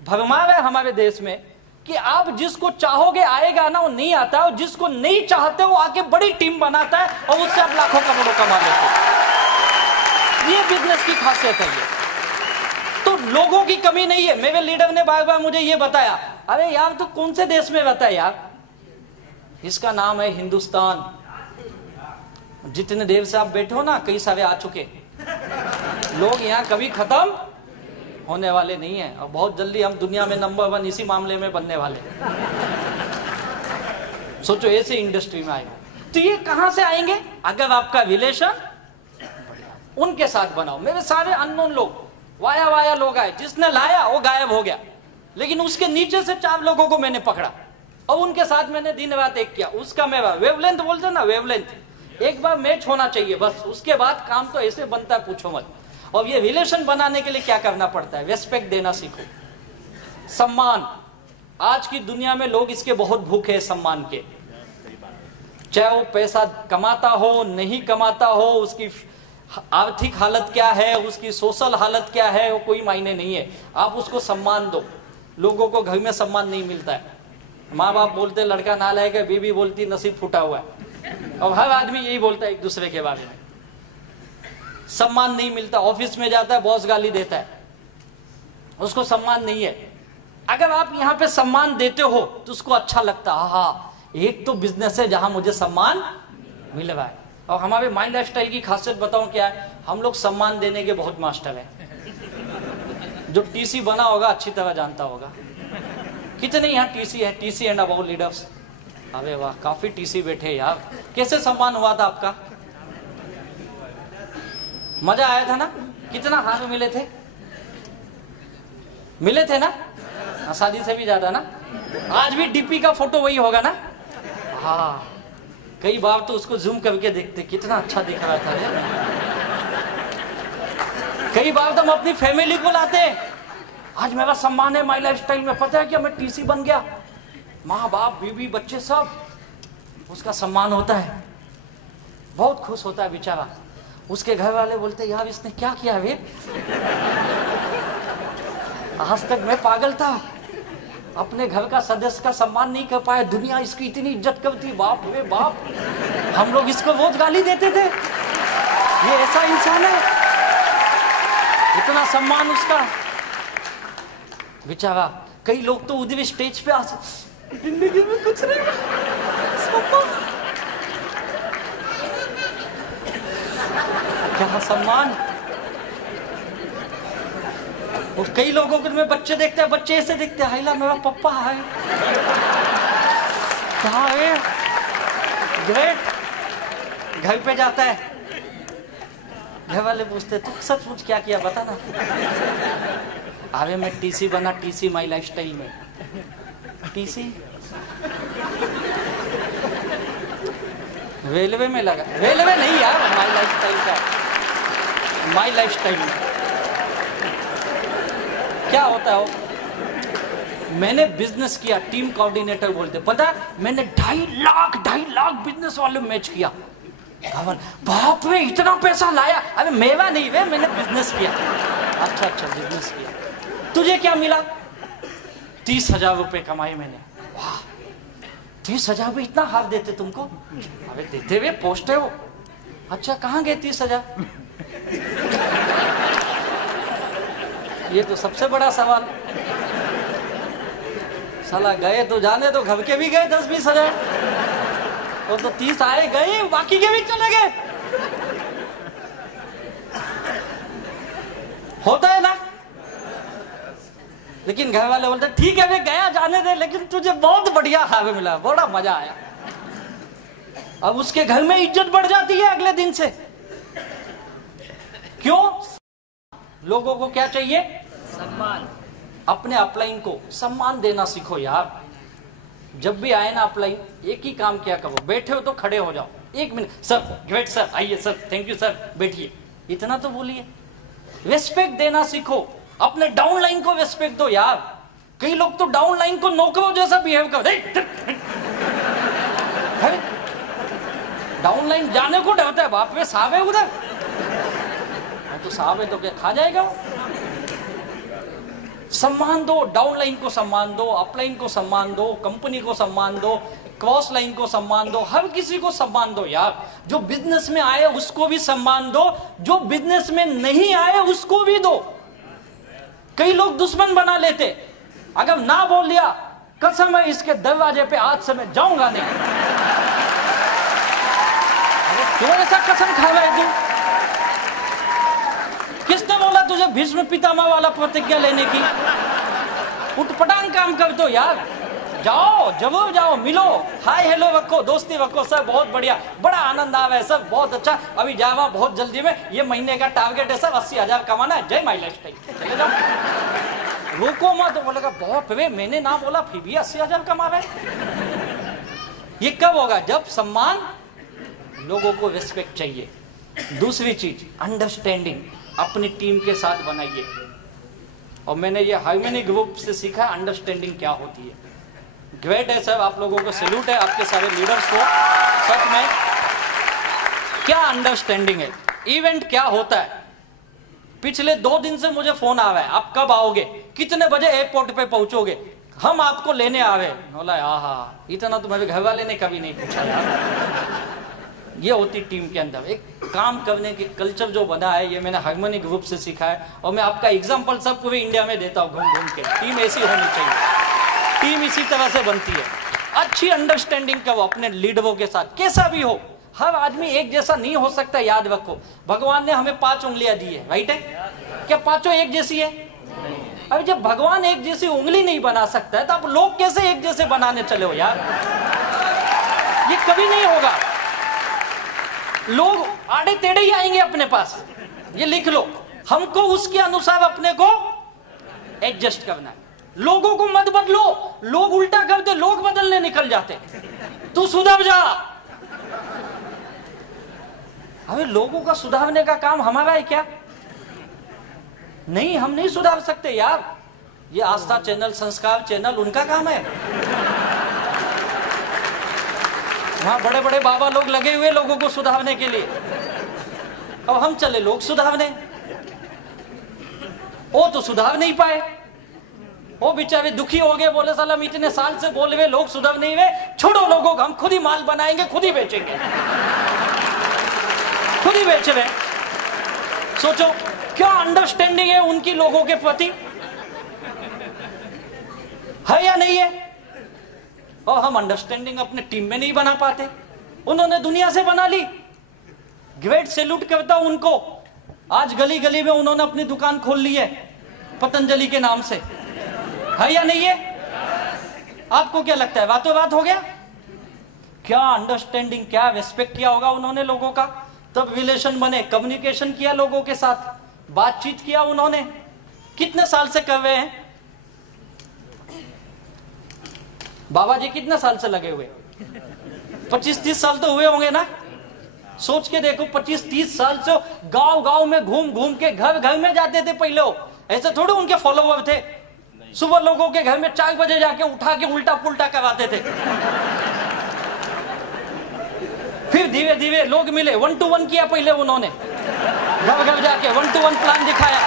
भरमार है हमारे देश में कि आप जिसको चाहोगे आएगा ना, वो नहीं आता, और जिसको नहीं चाहते वो आके बड़ी टीम बनाता है, और उससे आप लाखों करोड़ों कमा लेते हैं। ये बिजनेस की खासियत है। ये तो लोगों की कमी नहीं है। मेरे लीडर ने बार बार मुझे ये बताया, अरे यार तू कौन से देश में रहता है यार? इसका नाम है हिंदुस्तान। जितने देर से आप बैठे हो ना, कई सारे आ चुके लोग यहाँ कभी खत्म होने वाले नहीं है, और बहुत जल्दी हम दुनिया में नंबर 1 इसी मामले में बनने वाले। सोचो ऐसे इंडस्ट्री में आएगा, तो ये कहां से आएंगे? अगर आपका रिलेशन उनके साथ बनाओ। मेरे सारे अननोन लोग, वाया लोग आए, जिसने लाया वो गायब हो गया, लेकिन उसके नीचे से 4 लोगों को मैंने पकड़ा और उनके साथ मैंने दिन रात एक किया। उसका मेरा वेवलेंथ बोलते ना, वेवलेंथ एक बार मैच होना चाहिए बस, उसके बाद काम तो ऐसे बनता है पूछो मत। और ये रिलेशन बनाने के लिए क्या करना पड़ता है? रेस्पेक्ट देना सीखो, सम्मान। आज की दुनिया में लोग इसके बहुत भूखे हैं, सम्मान के। चाहे वो पैसा कमाता हो नहीं कमाता हो, उसकी आर्थिक हालत क्या है, उसकी सोशल हालत क्या है, वो कोई मायने नहीं है। आप उसको सम्मान दो। लोगों को घर में सम्मान नहीं मिलता है। माँ बाप बोलते लड़का नालायक है, बीवी बोलती नसीब फूटा हुआ है, और हर आदमी यही बोलता है एक दूसरे के बारे में। सम्मान नहीं मिलता। ऑफिस में जाता है, बॉस गाली देता है, उसको सम्मान नहीं है। अगर आप यहाँ पे सम्मान देते हो तो उसको अच्छा लगता है, हाँ एक तो बिजनेस है जहां मुझे सम्मान मिल रहा है। और हमारे माई लाइफस्टाइल की खासियत बताऊं क्या है, हम लोग सम्मान देने के बहुत मास्टर हैं। जो टीसी बना होगा अच्छी तरह जानता होगा। कितने यहाँ टीसी है, टीसी एंड अबाउट लीडर्स? अरे वाह, काफी टीसी बैठे यार। कैसे सम्मान हुआ था आपका? मजा आया था ना? कितना हार मिले थे? मिले थे ना? शादी से भी ज्यादा ना? आज भी डीपी का फोटो वही होगा ना? हाँ, कई बार तो उसको जूम करके देखते, कितना अच्छा दिख रहा था यार। कई बार तो हम अपनी फैमिली को लाते, आज मेरा सम्मान है माई लाइफस्टाइल में, पता है क्या मैं टीसी बन गया। माँ बाप बीवी बच्चे सब, उसका सम्मान होता है, बहुत खुश होता है बेचारा। उसके घर वाले बोलते यार इसने क्या किया वे, आज तक मैं पागल था, अपने घर का सदस्य का सम्मान नहीं कर पाया, दुनिया इसकी इतनी इज्जत करती, बाप रे बाप, हम लोग इसको बहुत गाली देते थे, ये ऐसा इंसान है, इतना सम्मान उसका बेचारा। कई लोग तो उधर स्टेज पे आ, जिंदगी में कुछ नहीं सम्मान, क्या सम्मान। और कई लोगों को में बच्चे देखते हैं, बच्चे ऐसे दिखते हैं, हाइला मेरा पप्पा है, कहाँ है, ग्रेट। घर पे जाता है, घर वाले पूछते तू सचमुच क्या किया बता ना। अरे मैं टीसी बना, टीसी माई लाइफस्टाइल में। टीसी रेलवे में लगा, रेलवे नहीं यार, माई लाइफस्टाइल का, माई लाइफस्टाइल में क्या होता है। मैंने बिजनेस किया, टीम कोऑर्डिनेटर बोलते, पता मैंने 2.5 लाख बिजनेस वाले मैच किया। बाप रे इतना पैसा लाया, अरे मेवा नहीं वे, मैंने बिजनेस किया। अच्छा बिजनेस किया, तुझे क्या मिला? 30,000 रुपए कमाए मैंने। वाह, 30,000 भी इतना हाफ देते तुमको? अरे देते हुए पोस्ट है वो। अच्छा कहाँ गए 30,000? ये तो सबसे बड़ा सवाल। साला गए तो जाने तो, घर के भी गए 10-20 हजार, वो तो 30 आए गए, बाकी के भी चले गए। होता है ना? लेकिन घर वाले बोलते ठीक है वे गया जाने दे, लेकिन तुझे बहुत बढ़िया खावे मिला, बड़ा मजा आया। अब उसके घर में इज्जत बढ़ जाती है अगले दिन से। क्यों? लोगों को क्या चाहिए? सम्मान। अपने अपलाइन को सम्मान देना सीखो यार। जब भी आए ना अपलाइन, एक ही काम क्या करो, बैठे हो तो खड़े हो जाओ, 1 मिनट सर, ग्रेट सर, आइए सर, थैंक यू सर, बैठिए, इतना तो बोलिए। रेस्पेक्ट देना सीखो, अपने डाउन लाइन को रेस्पेक्ट दो यार। कई लोग तो डाउन लाइन को नौकरों जैसा बिहेव करते, डाउन लाइन जाने को डरता है, बाप रे साहब है उधर, तो साहब है तो क्या खा जाएगा। सम्मान दो, डाउन लाइन को सम्मान दो, अपलाइन को सम्मान दो, कंपनी को सम्मान दो, क्रॉस लाइन को सम्मान दो, हर किसी को सम्मान दो यार। जो बिजनेस में आए उसको भी सम्मान दो, जो बिजनेस में नहीं आए उसको भी दो। कई लोग दुश्मन बना लेते, अगर ना बोल दिया कसम है इसके दरवाजे पे आज से मैं जाऊंगा नहीं। अरे क्यों ऐसा कसम खा रहा है तू? किसने बोला तुझे भीष्म पितामह वाला प्रतिज्ञा लेने की? उठपटांग काम कर दो यार, जाओ जरूर जाओ, मिलो, हाय हेलो रखो, दोस्ती रखो, सर बहुत बढ़िया, बड़ा आनंद आ रहा है सर, बहुत अच्छा, अभी जावा बहुत जल्दी में, ये महीने का टारगेट है सर 80,000 कमाना है, जय माई लाइफस्टाइल, चले जाओ। रुको मत, तो बोलेगा बहुत वे मैंने ना बोला फिर भी 80,000 कमा रहे। ये कब होगा? जब सम्मान, लोगों को रिस्पेक्ट चाहिए। दूसरी चीज अंडरस्टैंडिंग अपनी टीम के साथ बनाइए, और मैंने ये हार्मनी ग्रुप से सीखा अंडरस्टैंडिंग क्या होती है। ग्रेट है सर, आप लोगों को सैल्यूट है, आपके सारे लीडर्स को। सच में क्या अंडरस्टैंडिंग है। इवेंट क्या होता है? पिछले 2 दिन से मुझे फोन आ रहा है, आप कब आओगे, कितने बजे एयरपोर्ट पे पहुंचोगे, हम आपको लेने आ रहे। बोला आहा, इतना तो मेरे घर वाले ने कभी नहीं पूछा यार। ये होती टीम के अंदर एक काम करने की कल्चर जो बना है, ये मैंने हार्मनी ग्रुप से सीखा है, और मैं आपका एग्जांपल सब पूरे इंडिया में देता हूँ घूम घूम के। टीम ऐसी होनी चाहिए, टीम इसी तरह से बनती है। अच्छी अंडरस्टैंडिंग करो अपने लीडरों के साथ, कैसा भी हो। हर आदमी एक जैसा नहीं हो सकता, याद रखो। भगवान ने हमें 5 उंगलियां दी है, राइट है? क्या पांचों एक जैसी है? अभी जब भगवान एक जैसी उंगली नहीं बना सकता है तो आप लोग कैसे एक जैसे बनाने चले हो यार? ये कभी नहीं होगा। लोग आड़े टेढ़े ही आएंगे अपने पास, ये लिख लो। हमको उसके अनुसार अपने को एडजस्ट करना है। लोगों को मत बदलो, लोग उल्टा करते, लोग बदलने निकल जाते। तू सुधर जा। अबे लोगों का सुधारने का काम हमारा है क्या? नहीं, हम नहीं सुधार सकते यार। ये आस्था चैनल, संस्कार चैनल, उनका काम है। वहां बड़े बड़े बाबा लोग लगे हुए लोगों को सुधारने के लिए। अब हम चले लोग सुधारने, वो तो सुधार नहीं पाए। वो बेचारे दुखी हो गए, बोले साला हम इतने साल से बोल रहे लोग सुधर नहीं हुए, छोड़ो लोगों को, हम खुद ही माल बनाएंगे, खुद ही बेचेंगे, खुद ही बेच रहे। सोचो क्या अंडरस्टैंडिंग है उनकी लोगों के प्रति, है या नहीं है? और हम अंडरस्टैंडिंग अपने टीम में नहीं बना पाते, उन्होंने दुनिया से बना ली। ग्रेट सैल्यूट करता हूं उनको। आज गली गली में उन्होंने अपनी दुकान खोल ली है पतंजलि के नाम से, है या नहीं है? आपको क्या लगता है बातों बात हो गया? क्या अंडरस्टैंडिंग, क्या रेस्पेक्ट किया होगा उन्होंने लोगों का, तब रिलेशन बने, कम्युनिकेशन किया लोगों के साथ, बातचीत किया उन्होंने। कितने साल से कर रहे हैं बाबा जी? कितने साल से लगे हुए? 25-30 साल तो हुए होंगे ना। सोच के देखो, 25-30 साल से गांव गांव में घूम घूम के, घर घर में जाते थे पहले। ऐसे थोड़े उनके फॉलोवर थे, सुबह लोगों के घर में 4 बजे जाके उठा के उल्टा पुल्टा करवाते थे। फिर धीरे धीरे लोग मिले, 1 to 1 किया पहले उन्होंने, घर घर जाके 1 to 1 प्लान दिखाया।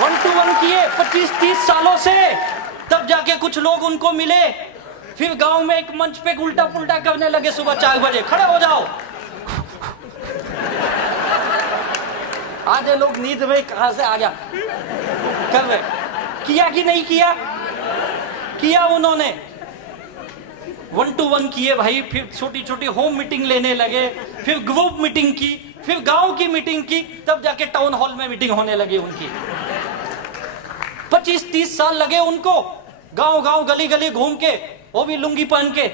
1 to 1 किए 25-30 सालों से, तब जाके कुछ लोग उनको मिले। फिर गांव में एक मंच पे उल्टा पुल्टा करने लगे, सुबह 4 बजे खड़े हो जाओ। आधे लोग नींद में कहां से आ गया कर रहे। किया कि नहीं किया? किया उन्होंने। 1 to 1 किए भाई। फिर छोटी छोटी होम मीटिंग लेने लगे, फिर ग्रुप मीटिंग की, फिर गांव की मीटिंग की, तब जाके टाउन हॉल में मीटिंग होने लगी उनकी। 25-30 साल लगे उनको, गांव गांव गली गली घूम के, वो भी लुंगी पहन के।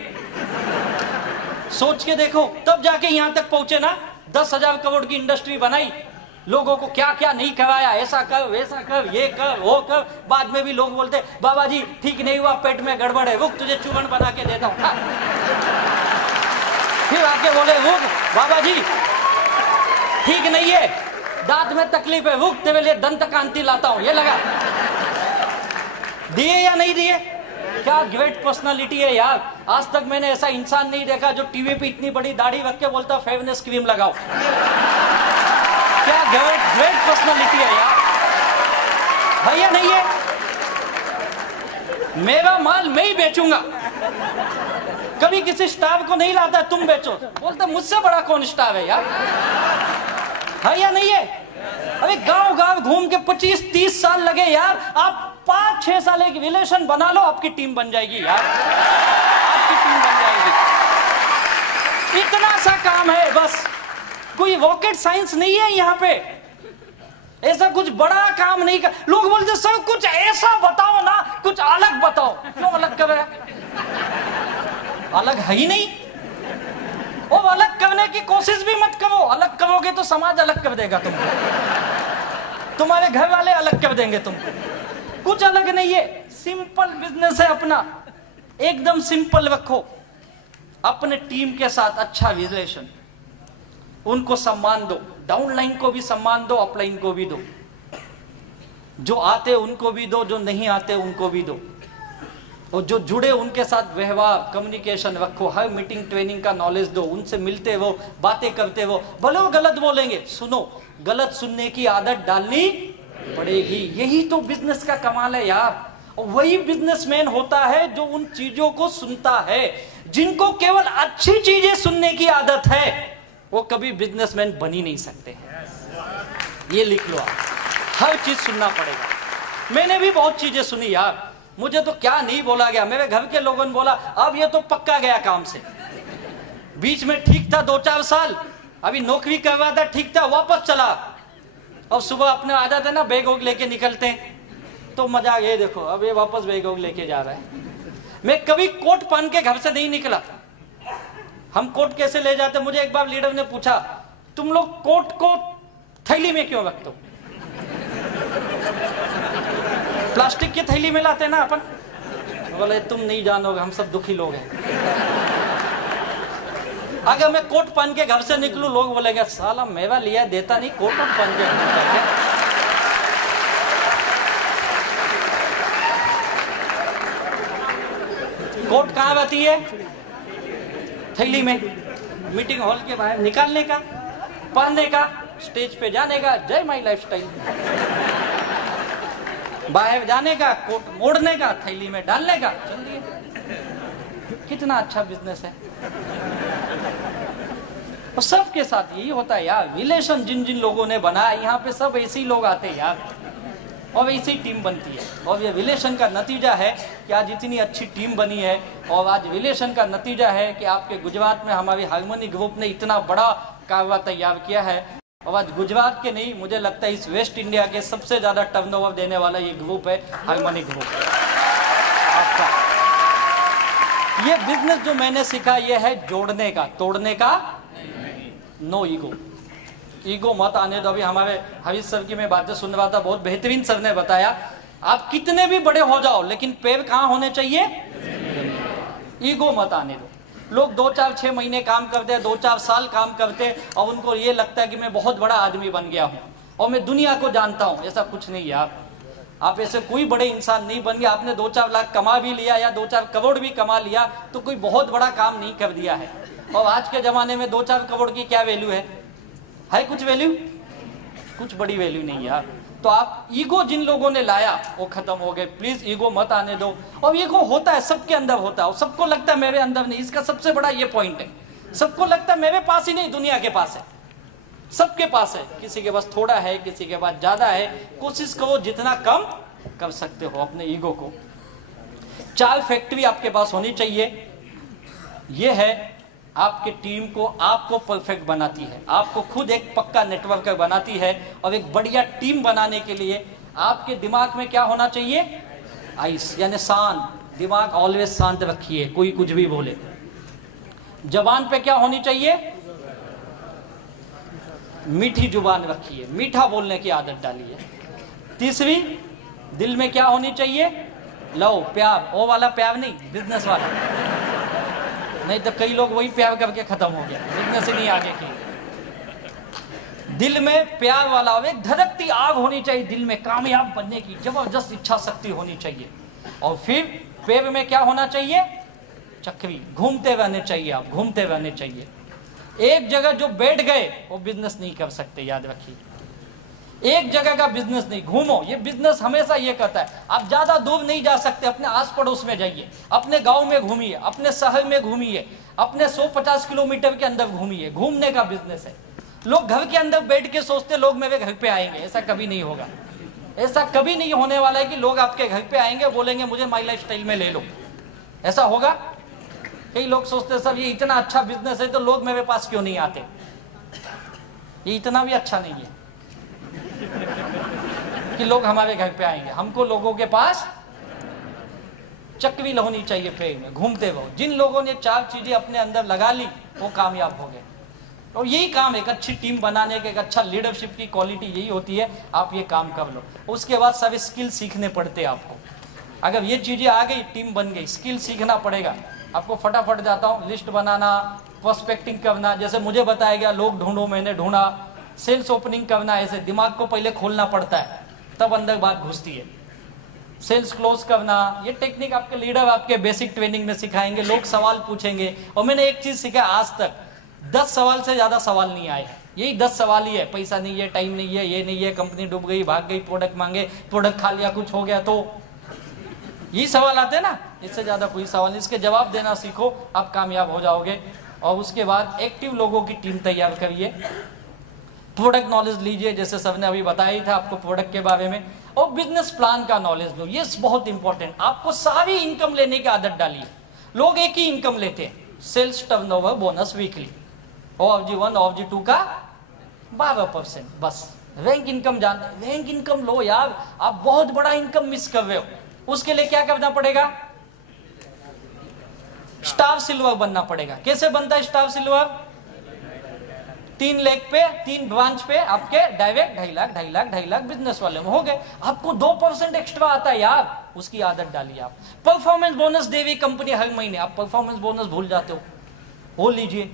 सोच के देखो, तब जाके यहां तक पहुंचे ना। 10,000 करोड़ की इंडस्ट्री बनाई, लोगों को क्या क्या नहीं करवाया, ऐसा कर वैसा कर, ये कर वो कर। बाद में भी लोग बोलते बाबा जी ठीक नहीं हुआ, पेट में गड़बड़ है, रुक तुझे चूर्ण बना के देता हूं। फिर आके बोले रुक बाबा जी ठीक नहीं है, दांत में तकलीफ है, रुक तेरे लिए दंत कांति लाता हूं, ये लगा। दिए या नहीं दिए? क्या ग्रेट पर्सनालिटी है यार। आज तक मैंने ऐसा इंसान नहीं देखा जो टीवी पे इतनी बड़ी दाढ़ी रख के बोलता फेयरनेस क्रीम लगाओ। क्या ग्रेट पर्सनालिटी है यार, भैया नहीं है? मेरा माल मैं ही बेचूंगा, कभी किसी स्टार को नहीं लाता, तुम बेचो। बोलता मुझसे बड़ा कौन स्टार है यार, है या नहीं है? अरे गांव गांव घूम के 25-30 साल लगे यार। आप 5-6 साल एक रिलेशन बना लो, आपकी टीम बन जाएगी यार, आपकी टीम बन जाएगी। इतना सा काम है बस, कोई रॉकेट साइंस नहीं है यहाँ पे, ऐसा कुछ बड़ा काम नहीं कर। लोग बोलते सर कुछ ऐसा बताओ ना, कुछ अलग बताओ। क्यों अलग कर रहे? अलग है ही नहीं। वो अलग करने की कोशिश भी मत करो, अलग करोगे तो समाज अलग कर देगा तुमको, तुम्हारे घर वाले अलग कर देंगे तुमको। कुछ अलग नहीं है, सिंपल बिजनेस है अपना, एकदम सिंपल रखो। अपने टीम के साथ अच्छा रिलेशन, उनको सम्मान दो, डाउनलाइन को भी सम्मान दो, अपलाइन को भी दो। जो आते उनको भी दो, जो नहीं आते उनको भी दो। और जो जुड़े उनके साथ व्यवहार कम्युनिकेशन रखो, हर मीटिंग ट्रेनिंग का नॉलेज दो, उनसे मिलते वो, बातें करते वो। भले वो गलत बोलेंगे, सुनो, गलत सुनने की आदत डालनी पड़ेगी। यही तो बिजनेस का कमाल है यार। और वही बिजनेसमैन होता है जो उन चीजों को सुनता है। जिनको केवल अच्छी चीजें सुनने की आदत है वो कभी बिजनेसमैन बन ही नहीं सकते। ये लिख लो आप, हर चीज सुनना पड़ेगा। मैंने भी बहुत चीजें सुनी यार, मुझे तो क्या नहीं बोला गया, मेरे घर के लोगों ने बोला अब ये तो पक्का गया काम से। बीच में ठीक था 2-4 साल, अभी नौकरी करवाता ठीक था, वापस चला। और सुबह अपने आ जाते ना बैग वैग लेके निकलते हैं, तो मजा ये देखो अब ये वापस बैग वैग लेके जा रहा है। मैं कभी कोट पहन के घर से नहीं निकला। हम कोट कैसे ले जाते, मुझे एक बार लीडर ने पूछा तुम लोग कोट को थैली में क्यों रखते हो? प्लास्टिक की थैली में लाते ना अपन। बोले तुम नहीं जानोगे, हम सब दुखी लोग हैं। अगर मैं कोट पहन के घर से निकलूं, लोग बोलेंगे साला मेवा लिया देता नहीं, कोट पहन के। कोट कहां रहती है? थैली में। मीटिंग हॉल के बाहर निकालने का, पहनने का, स्टेज पे जाने का, जय माई लाइफस्टाइल। बाहर जाने का, कोट मोड़ने का, थैली में डालने का, चलिए। कितना अच्छा बिजनेस है। और सबके साथ यही होता है यार, रिलेशन जिन जिन लोगों ने बनाया, यहाँ पे सब ऐसे ही लोग आते हैं यार, और ऐसी टीम बनती है। और ये रिलेशन का नतीजा है कि आज इतनी अच्छी टीम बनी है। और आज रिलेशन का नतीजा है कि आपके गुजरात में हमारी हार्मनी ग्रुप ने इतना बड़ा कारोबार तैयार किया है। और आज गुजरात के नहीं, मुझे लगता है इस वेस्ट इंडिया के सबसे ज्यादा टर्नओवर देने वाला ये ग्रुप है, हार्मनी ग्रुप आपका। ये बिजनेस जो मैंने सीखा ये है जोड़ने का, तोड़ने का। नो ईगो, ईगो मत आने दो। अभी हमारे हरीश सर की मैं बातें सुन रहा था, बहुत बेहतरीन सर ने बताया, आप कितने भी बड़े हो जाओ लेकिन पैर कहां होने चाहिए? ईगो मत आने दो। लोग 2-4-6 महीने काम करते हैं, 2-4 साल काम करते हैं, और उनको ये लगता है कि मैं बहुत बड़ा आदमी बन गया हूं और मैं दुनिया को जानता हूं। ऐसा कुछ नहीं है। आप ऐसे कोई बड़े इंसान नहीं बन गया। आपने 2-4 लाख कमा भी लिया या 2-4 करोड़ भी कमा लिया तो कोई बहुत बड़ा काम नहीं कर दिया है। और आज के जमाने में 2-4 करोड़ की क्या वैल्यू है कुछ वैल्यू? कुछ बड़ी वैल्यू नहीं यार। तो आप ईगो जिन लोगों ने लाया वो खत्म हो गए। प्लीज ईगो मत आने दो। और ईगो होता है, सबके अंदर होता है, और सबको लगता है मेरे अंदर नहीं। इसका सबसे बड़ा ये पॉइंट है, सबको लगता है मेरे पास ही नहीं, दुनिया के पास है, सबके पास है। किसी के पास थोड़ा है, किसी के पास ज्यादा है। कोशिश करो जितना कम कर सकते हो अपने ईगो को। 4 फैक्ट्री आपके पास होनी चाहिए। ये है आपके टीम को, आपको परफेक्ट बनाती है, आपको खुद एक पक्का नेटवर्क बनाती है। और एक बढ़िया टीम बनाने के लिए आपके दिमाग में क्या होना चाहिए? आइस, यानी शांत दिमाग। ऑलवेज शांत रखिए, कोई कुछ भी बोले। जबान पे क्या होनी चाहिए? मीठी जुबान रखिए, मीठा बोलने की आदत डालिए। तीसरी, दिल में क्या होनी चाहिए? लव, प्यार। ओ वाला प्यार नहीं, बिजनेस वाला। नहीं तो कई लोग वही प्यार करके खत्म हो गया, बिजनेस ही नहीं आगे की। दिल में प्यार वाला, एक धड़कती आग होनी चाहिए दिल में, कामयाब बनने की जबरदस्त इच्छा शक्ति होनी चाहिए। और फिर पैर में क्या होना चाहिए? चक्री, घूमते रहने चाहिए। आप घूमते रहने चाहिए। एक जगह जो बैठ गए वो बिजनेस नहीं कर सकते, याद रखिए। एक जगह का बिजनेस नहीं, घूमो। ये बिजनेस हमेशा ये कहता है आप ज्यादा दूर नहीं जा सकते, अपने आस पड़ोस में जाइए, अपने गांव में घूमिए, अपने शहर में घूमिए, अपने 150 किलोमीटर के अंदर घूमिए। घूमने का बिजनेस है। लोग घर के अंदर बैठ के सोचते लोग मेरे घर पे आएंगे, ऐसा कभी नहीं होगा। ऐसा कभी नहीं होने वाला है कि लोग आपके घर पे आएंगे बोलेंगे मुझे माई लाइफ स्टाइल में ले लो। ऐसा होगा? कई लोग सोचते सर ये इतना अच्छा बिजनेस है तो लोग मेरे पास क्यों नहीं आते। ये इतना भी अच्छा नहीं है कि लोग हमारे घर पे आएंगे। हमको लोगों के पास चक्री होनी चाहिए, पेड़ में घूमते रहो। जिन लोगों ने 4 चीजें अपने अंदर लगा ली वो कामयाब हो गए। और यही काम एक अच्छी टीम बनाने के, एक अच्छा लीडरशिप की क्वालिटी यही होती है। आप ये काम कर लो, उसके बाद सब स्किल सीखने पड़ते हैं आपको। अगर ये चीजें आ गई, टीम बन गई, स्किल सीखना पड़ेगा आपको। फटाफट जाता हूँ, लिस्ट बनाना, प्रोस्पेक्टिंग करना, जैसे मुझे बताया गया, लोग ढूंढो, मैंने ढूंढा। सेल्स ओपनिंग करना, ऐसे दिमाग को पहले खोलना पड़ता है तब अंदर बात घुसती है। सेल्स क्लोज करना, ये टेक्निक आपके लीडर आपके बेसिक ट्रेनिंग में सिखाएंगे। लोग सवाल पूछेंगे। और मैंने एक चीज सीखा, आज तक 10 सवाल से ज्यादा सवाल नहीं आए। यही 10 सवाल ही है, पैसा नहीं है, टाइम नहीं है, ये नहीं है, कंपनी डूब गई, भाग गई, प्रोडक्ट मांगे, प्रोडक्ट खा लिया, कुछ हो गया, तो यही सवाल आते हैं ना। इससे ज्यादा कोई सवाल नहीं। इसके जवाब देना सीखो, आप कामयाब हो जाओगे। और उसके बाद एक्टिव लोगों की टीम तैयार करिए। प्रोडक्ट नॉलेज लीजिए, जैसे सर ने अभी बताया ही था आपको प्रोडक्ट के बारे में। और बिजनेस प्लान का नॉलेज लो, ये बहुत इंपॉर्टेंट। आपको सारी इनकम लेने की आदत डालिए। लोग एक ही इनकम लेते हैं, sales turnover bonus weekly, OFG1 OFG2 का 12%, बस। रैंक इनकम रैंक इनकम लो यार, आप बहुत बड़ा इनकम मिस कर रहे हो। उसके लिए क्या करना पड़ेगा? स्टार सिल्वर बनना पड़ेगा। कैसे बनता है स्टार सिल्वर? 3 लाख पे 3 ब्रांच पे आपके डायरेक्ट 2.5 लाख बिजनेस वाले में हो गए। आपको 2% एक्स्ट्रा आता है यार, उसकी आदत डालिए आप। परफॉर्मेंस बोनस देवी कंपनी हर महीने, आप परफॉर्मेंस बोनस भूल जाते हो, वो लीजिए।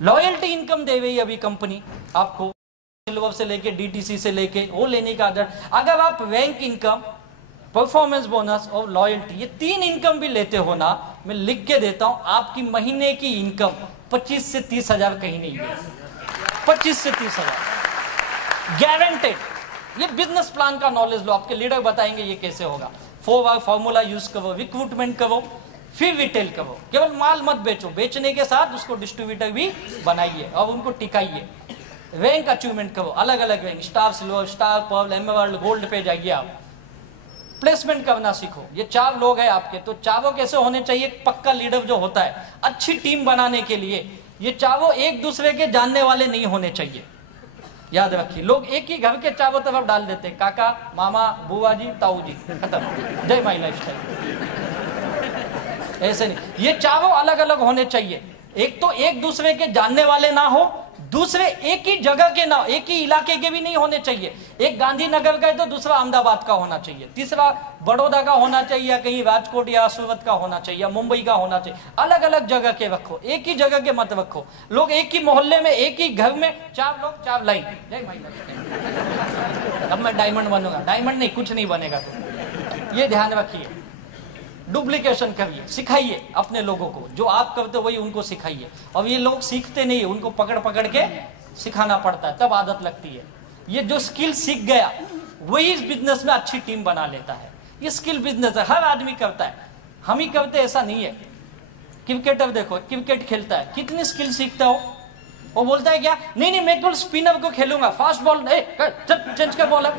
लॉयल्टी इनकम दे रही है अभी कंपनी आपको, सिल्वर से लेके DTC से लेके, वो लेने का आदत। अगर आप रैंक इनकम, परफॉर्मेंस बोनस और लॉयल्टी, ये 3 इनकम भी लेते हो ना, मैं लिख के देता हूं, आपकी महीने की इनकम 25 से 30 हजार कहीं नहीं है। 25 से 30 हजार गारंटेड। ये बिजनेस प्लान का नॉलेज लो, आपके लीडर बताएंगे ये कैसे होगा। 4R फॉर्मूला यूज करो, रिक्रूटमेंट करो, फिर रिटेल करो। केवल माल मत बेचो, बेचने के साथ उसको डिस्ट्रीब्यूटर भी बनाइए और उनको टिकाइए। रैंक अचीवमेंट करो, अलग अलग rank, star silver, star pearl, emerald, gold पे जाइए आप। प्लेसमेंट करना सीखो। ये 4 लोग हैं आपके, तो चारों कैसे होने चाहिए? पक्का लीडर जो होता है, अच्छी टीम बनाने के लिए ये चारों एक दूसरे के जानने वाले नहीं होने चाहिए। याद रखिए, लोग एक ही घर के चारों तरफ डाल देते हैं, काका, मामा, बुआ जी, ताऊ जी, खत्म, जय माई लाइफस्टाइल। ऐसे नहीं, ये चारों अलग अलग होने चाहिए। एक तो एक दूसरे के जानने वाले ना हो, दूसरे एक ही जगह के ना, एक ही इलाके के भी नहीं होने चाहिए। एक गांधीनगर का है तो दूसरा अहमदाबाद का होना चाहिए, तीसरा बड़ौदा का होना चाहिए, कहीं राजकोट या सूरत का होना चाहिए, मुंबई का होना चाहिए। अलग अलग जगह के रखो, एक ही जगह के मत रखो। लोग एक ही मोहल्ले में, एक ही घर में 4 लोग 4 लाइन। अब मैं डायमंड बनूंगा, डायमंड नहीं, कुछ नहीं बनेगा। तो ये ध्यान रखिए, डुप्लीकेशन करिए, सिखाइए अपने लोगों को, जो आप करते हो वही उनको सिखाइए। और ये लोग सीखते नहीं, उनको पकड़ पकड़ के सिखाना पड़ता है, तब आदत लगती है। ये जो स्किल सीख गया वही इस बिजनेस में अच्छी टीम बना लेता है। ये स्किल बिजनेस है, हर आदमी करता है, हम ही करते ऐसा नहीं है। क्रिकेटर देखो, क्रिकेट खेलता है, कितनी स्किल सीखता हो। वो बोलता है क्या, नहीं नहीं मैं केवल स्पिनर को खेलूंगा, फास्ट बॉल चेंज कर बॉलर,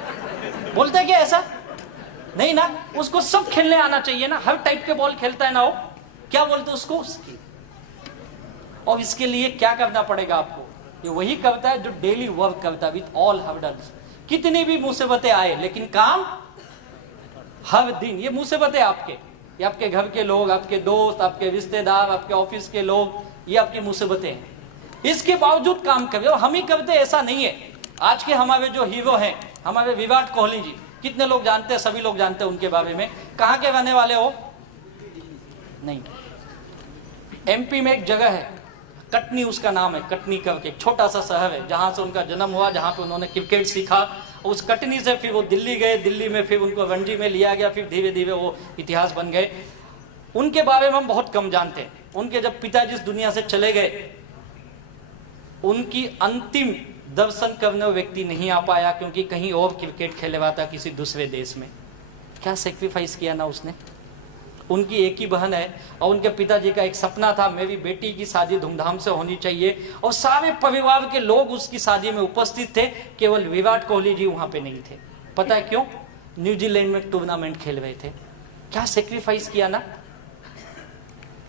बोलता है क्या ऐसा? नहीं ना, उसको सब खेलने आना चाहिए ना, हर टाइप के बॉल खेलता है ना वो। क्या बोलते उसको? और इसके लिए क्या करना पड़ेगा आपको? ये वही करता है जो डेली वर्क करता है विथ ऑल हर्डल्स। कितनी भी मुसीबतें आए लेकिन काम हर दिन। ये मुसीबतें आपके, ये आपके घर के लोग, आपके दोस्त, आपके रिश्तेदार, आपके ऑफिस के लोग, ये आपकी मुसीबतें हैं। इसके बावजूद काम कर रहे हो, हम ही करते ऐसा नहीं है। आज के हमारे जो हीरो हैं, हमारे विराट कोहली जी, कितने लोग जानते हैं? सभी लोग जानते हैं उनके बारे में। कहां के रहने वाले हो? नहीं, MP में एक जगह है, कटनी उसका नाम है, कटनी करके एक छोटा सा शहर है, जहां से उनका जन्म हुआ, जहां पे उन्होंने क्रिकेट सीखा। उस कटनी से फिर वो दिल्ली गए, दिल्ली में फिर उनको रणजी में लिया गया, फिर धीरे धीरे वो इतिहास बन गए। उनके बारे में हम बहुत कम जानते हैं। उनके जब पिताजी इस दुनिया से चले गए, उनकी अंतिम दर्शन करने व्यक्ति नहीं आ पाया, क्योंकि कहीं और क्रिकेट खेले हुआ था किसी दूसरे देश में। क्या सेक्रीफाइस किया ना उसने। उनकी एक ही बहन है और उनके पिताजी का एक सपना था, मेरी बेटी की शादी धूमधाम से होनी चाहिए, और सारे परिवार के लोग उसकी शादी में उपस्थित थे, केवल विराट कोहली जी वहां पे नहीं थे। पता है क्यों? न्यूजीलैंड में टूर्नामेंट खेल रहे थे। क्या सेक्रीफाइस किया ना।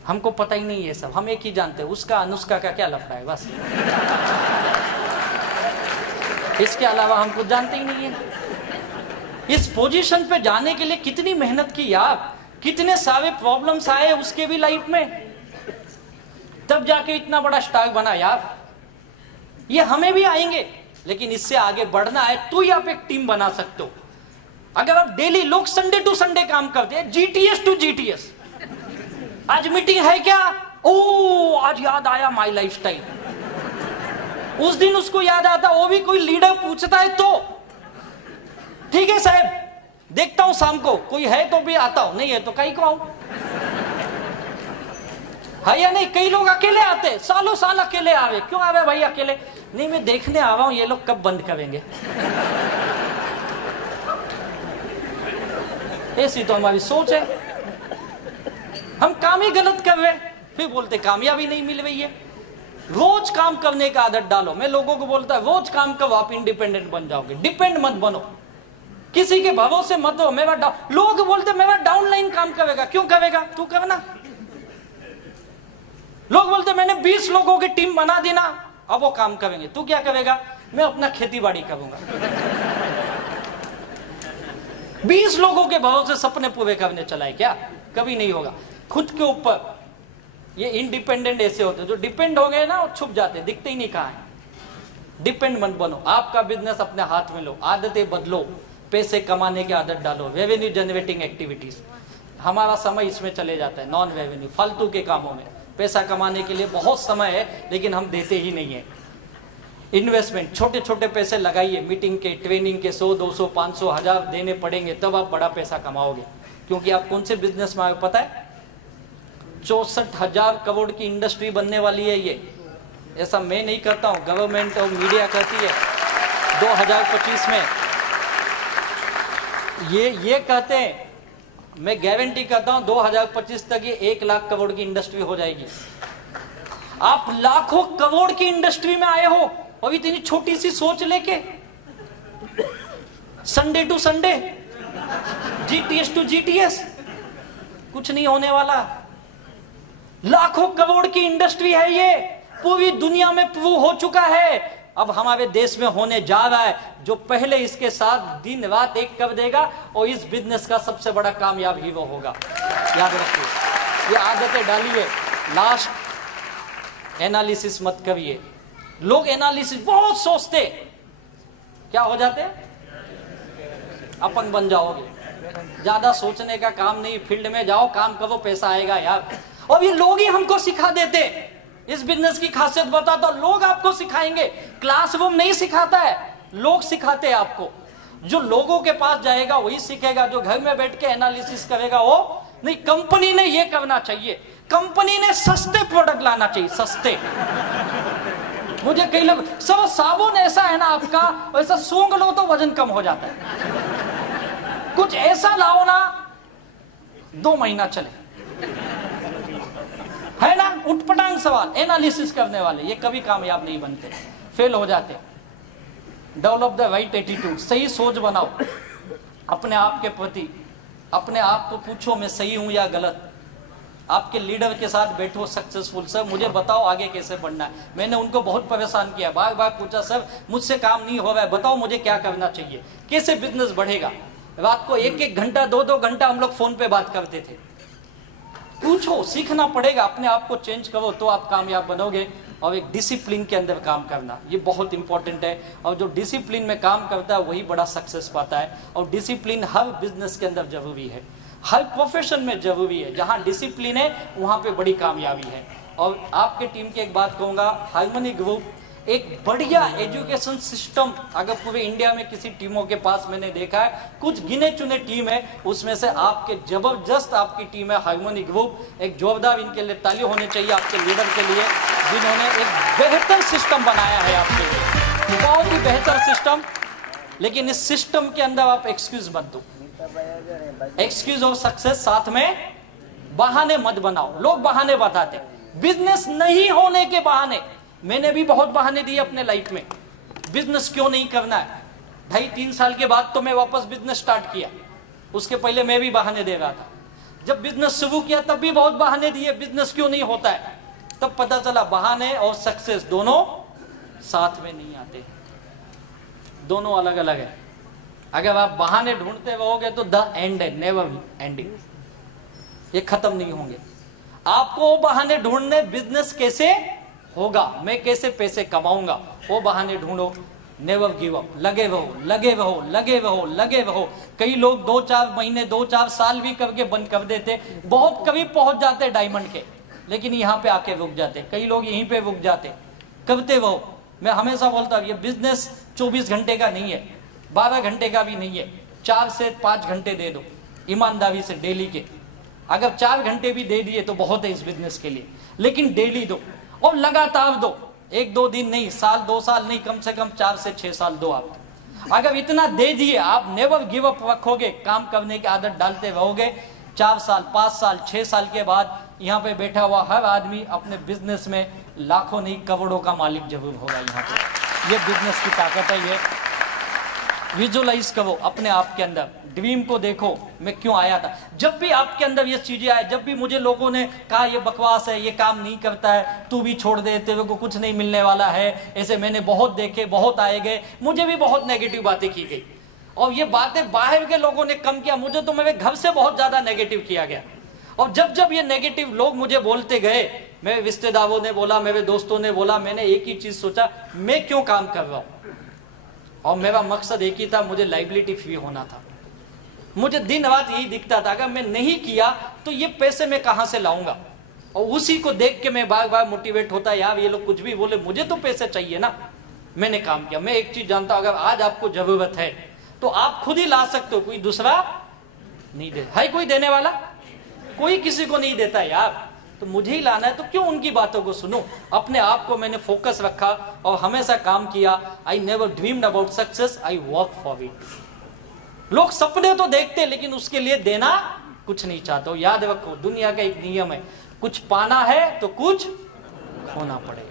हमको पता ही नहीं है सब, हम एक ही जानते हैं, उसका अनुष्का का क्या लफड़ा है, बस। इसके अलावा हम कुछ जानते ही नहीं है। इस पोजीशन पे जाने के लिए कितनी मेहनत की यार, कितने सारे प्रॉब्लम्स आए उसके भी लाइफ में, तब जाके इतना बड़ा स्टार बना यार। ये हमें भी आएंगे, लेकिन इससे आगे बढ़ना है तो ही आप एक टीम बना सकते हो। अगर आप डेली, लोग संडे टू संडे काम करते हैं, GTS टू GTS। आज मीटिंग है क्या? ओ आज याद आया माई लाइफस्टाइल। उस दिन उसको याद आता, वो भी कोई लीडर पूछता है तो ठीक है साहब, देखता हूं शाम को, कोई है तो भी आता हूं, नहीं है तो कहीं को आऊं, है या नहीं? कई लोग अकेले आते, सालों साल अकेले आ रहे। क्यों आ रहे भाई अकेले? नहीं मैं देखने आ रहा हूं ये लोग कब बंद करेंगे। ऐसी तो हमारी सोच है। हम काम ही गलत कर रहे, फिर बोलते कामयाबी नहीं मिल रही है। रोज काम करने का आदत डालो। मैं लोगों को बोलता है रोज काम करो, आप इंडिपेंडेंट बन जाओगे। डिपेंड मत बनो। किसी के भरोसे मत हो। लोग बोलते मेरा डाउनलाइन काम करेगा, क्यों करेगा, तू करना। लोग बोलते मैंने 20 लोगों की टीम बना दी ना, अब वो काम करेंगे, तू क्या करेगा, मैं अपना खेती बाड़ी करूंगा। 20 लोगों के भरोसे सपने पूरे करने चला है क्या, कभी नहीं होगा। खुद के ऊपर ये इंडिपेंडेंट ऐसे होते हैं, जो डिपेंड हो गए ना वो छुप जाते, दिखते ही नहीं कहां है। डिपेंड मत बनो, आपका बिजनेस अपने हाथ में लो, आदतें बदलो, पैसे कमाने की आदत डालो, रेवेन्यू जनरेटिंग एक्टिविटीज। हमारा समय इसमें चले जाता है, नॉन रेवेन्यू फालतू के कामों में। पैसा कमाने के लिए बहुत समय है लेकिन हम देते ही नहीं है। इन्वेस्टमेंट, छोटे छोटे पैसे लगाइए, मीटिंग के, ट्रेनिंग के 100, 200, 500, 1000 देने पड़ेंगे, तब आप बड़ा पैसा कमाओगे। क्योंकि आप कौन से बिजनेस में आए पता है, 64,000 करोड़ की इंडस्ट्री बनने वाली है ये। ऐसा मैं नहीं करता हूं, गवर्नमेंट और मीडिया करती है। 2025 में ये कहते हैं, मैं गारंटी करता हूं 2025 तक ये 1 लाख करोड़ की इंडस्ट्री हो जाएगी। आप लाखों करोड़ की इंडस्ट्री में आए हो और इतनी छोटी सी सोच लेके, Sunday to Sunday, GTS to GTS, कुछ नहीं होने वाला। लाखों करोड़ की इंडस्ट्री है ये, पूरी दुनिया में प्रूव हो चुका है, अब हमारे देश में होने जा रहा है। जो पहले इसके साथ दिन रात एक कर देगा और इस बिजनेस का सबसे बड़ा कामयाब ही वो होगा। याद रखिए, ये आदतें डालिए। लास्ट, एनालिसिस मत करिए। लोग एनालिसिस बहुत सोचते, क्या हो जाते, अपन बन जाओगे। ज्यादा सोचने का काम नहीं, फील्ड में जाओ, काम करो, पैसा आएगा यार। और ये लोग ही हमको सिखा देते। इस बिजनेस की खासियत बता तो लोग आपको सिखाएंगे, क्लासरूम नहीं सिखाता है, लोग सिखाते हैं आपको। जो लोगों के पास जाएगा वही सीखेगा, जो घर में बैठ के एनालिसिस करेगा वो नहीं। कंपनी ने ये करना चाहिए, कंपनी ने सस्ते प्रोडक्ट लाना चाहिए, सस्ते। मुझे कई लोग, सब साबुन ऐसा है ना आपका, वैसा सूंघ लो तो वजन कम हो जाता है, कुछ ऐसा लाओ ना 2 महीना चले, है ना। उठपटांग सवाल, एनालिसिस करने वाले ये कभी कामयाब नहीं बनते, फेल हो जाते। डेवलप द राइट एटीट्यूड, सही सोच बनाओ अपने आप के प्रति। अपने आप को पूछो मैं सही हूं या गलत। आपके लीडर के साथ बैठो सक्सेसफुल, सर मुझे बताओ आगे कैसे बढ़ना है। मैंने उनको बहुत परेशान किया, बार बार पूछा, सर मुझसे काम नहीं हो रहा है, बताओ मुझे क्या करना चाहिए, कैसे बिजनेस बढ़ेगा। रात को 1-1 घंटा 2-2 घंटा हम लोग फोन पे बात करते थे। पूछो, सीखना पड़ेगा, अपने आप को चेंज करो तो आप कामयाब बनोगे। और एक डिसिप्लिन के अंदर काम करना, ये बहुत इंपॉर्टेंट है। और जो डिसिप्लिन में काम करता है वही बड़ा सक्सेस पाता है। और डिसिप्लिन हर बिजनेस के अंदर जरूरी है, हर प्रोफेशन में जरूरी है। जहां डिसिप्लिन है वहां पे बड़ी कामयाबी है। और आपके टीम की एक बात कहूंगा, हार्मनी ग्रुप एक बढ़िया एजुकेशन सिस्टम, अगर पूरे इंडिया में किसी टीमों के पास मैंने देखा है, कुछ गिने चुने टीम है, उसमें से आपके जबरदस्त आपकी टीम है हार्मनी ग्रुप। एक जोरदार इनके लिए ताली होनी चाहिए आपके लीडर के लिए, जिन्होंने एक बेहतर सिस्टम बनाया है आपके लिए, बहुत ही बेहतर सिस्टम। लेकिन इस सिस्टम के अंदर आप एक्सक्यूज मत दो, एक्सक्यूज ऑफ सक्सेस साथ में बहाने मत बनाओ। लोग बहाने बताते, बिजनेस नहीं होने के बहाने। मैंने भी बहुत बहाने दिए अपने लाइफ में, बिजनेस क्यों नहीं करना है। 2.5-3 साल के बाद तो मैं वापस बिजनेस स्टार्ट किया, उसके पहले मैं भी बहाने दे रहा था। जब बिजनेस शुरू किया तब भी बहुत बहाने दिए, बिजनेस क्यों नहीं होता है। तब पता चला बहाने और सक्सेस दोनों साथ में नहीं आते, दोनों अलग अलग है। अगर आप बहाने ढूंढते रहोगे तो द एंड है, नेवर एंडिंग, ये खत्म नहीं होंगे। आपको बहाने ढूंढने, बिजनेस कैसे होगा, मैं कैसे पैसे कमाऊंगा, वो बहाने ढूंढो। नेवर गिव अप, लगे रहो, लगे रहो, लगे रहो, लगे रहो। कई लोग 2-4 महीने 2-4 साल भी करके बंद कर देते, बहुत करीब पहुंच जाते डायमंड के, लेकिन यहाँ पे आके रुक जाते। कई लोग यहीं पे रुक जाते। करते रहो। मैं हमेशा बोलता हूँ ये बिजनेस 24 घंटे का नहीं है, 12 घंटे का भी नहीं है, 4 से 5 घंटे दे दो ईमानदारी से डेली के। अगर 4 घंटे भी दे दिए तो बहुत है इस बिजनेस के लिए, लेकिन डेली दो और लगातार दो। 1-2 दिन नहीं, साल 2 साल नहीं, कम से कम 4 से 6 साल दो आप। अगर इतना दे दिए, आप नेवर गिव अप रखोगे, काम करने की आदत डालते रहोगे, 4 साल 5 साल 6 साल के बाद यहाँ पे बैठा हुआ हर आदमी अपने बिजनेस में लाखों नहीं करोड़ों का मालिक जरूर होगा। यहाँ पे ये बिजनेस की ताकत है। ये विजुअलाइज करो अपने आप के अंदर, ड्रीम को देखो, मैं क्यों आया था। जब भी आपके अंदर ये चीजें आए, जब भी मुझे लोगों ने कहा ये बकवास है, ये काम नहीं करता है, तू भी छोड़ दे, तेरे को कुछ नहीं मिलने वाला है, ऐसे मैंने बहुत देखे, बहुत आए गए, मुझे भी बहुत नेगेटिव बातें की गई। और ये बातें बाहर के लोगों ने कम किया, मुझे तो मेरे घर से बहुत ज्यादा नेगेटिव किया गया। और जब जब ये नेगेटिव लोग मुझे बोलते गए, मेरे रिश्तेदारों ने बोला, मेरे दोस्तों ने बोला, मैंने एक ही चीज सोचा, मैं क्यों काम कर रहा हूं। और मेरा मकसद एक ही था, मुझे लाइबिलिटी फ्री होना था। मुझे दिन रात यही दिखता था, अगर मैं नहीं किया तो ये पैसे मैं कहां से लाऊंगा। और उसी को देख के मैं बार बार मोटिवेट होता, यार ये लोग कुछ भी बोले, मुझे तो पैसे चाहिए ना। मैंने काम किया। मैं एक चीज जानता हूं, अगर आज आपको जरूरत है तो आप खुद ही ला सकते हो, कोई दूसरा नहीं दे। है कोई देने वाला? कोई किसी को नहीं देता यार, तो मुझे ही लाना है, तो क्यों उनकी बातों को सुनो। अपने आप को मैंने फोकस रखा और हमेशा काम किया। I never dreamed about success, I work for it. लोग सपने तो देखते लेकिन उसके लिए देना कुछ नहीं चाहते हो। याद रखो, दुनिया का एक नियम है, कुछ पाना है तो कुछ खोना पड़ेगा।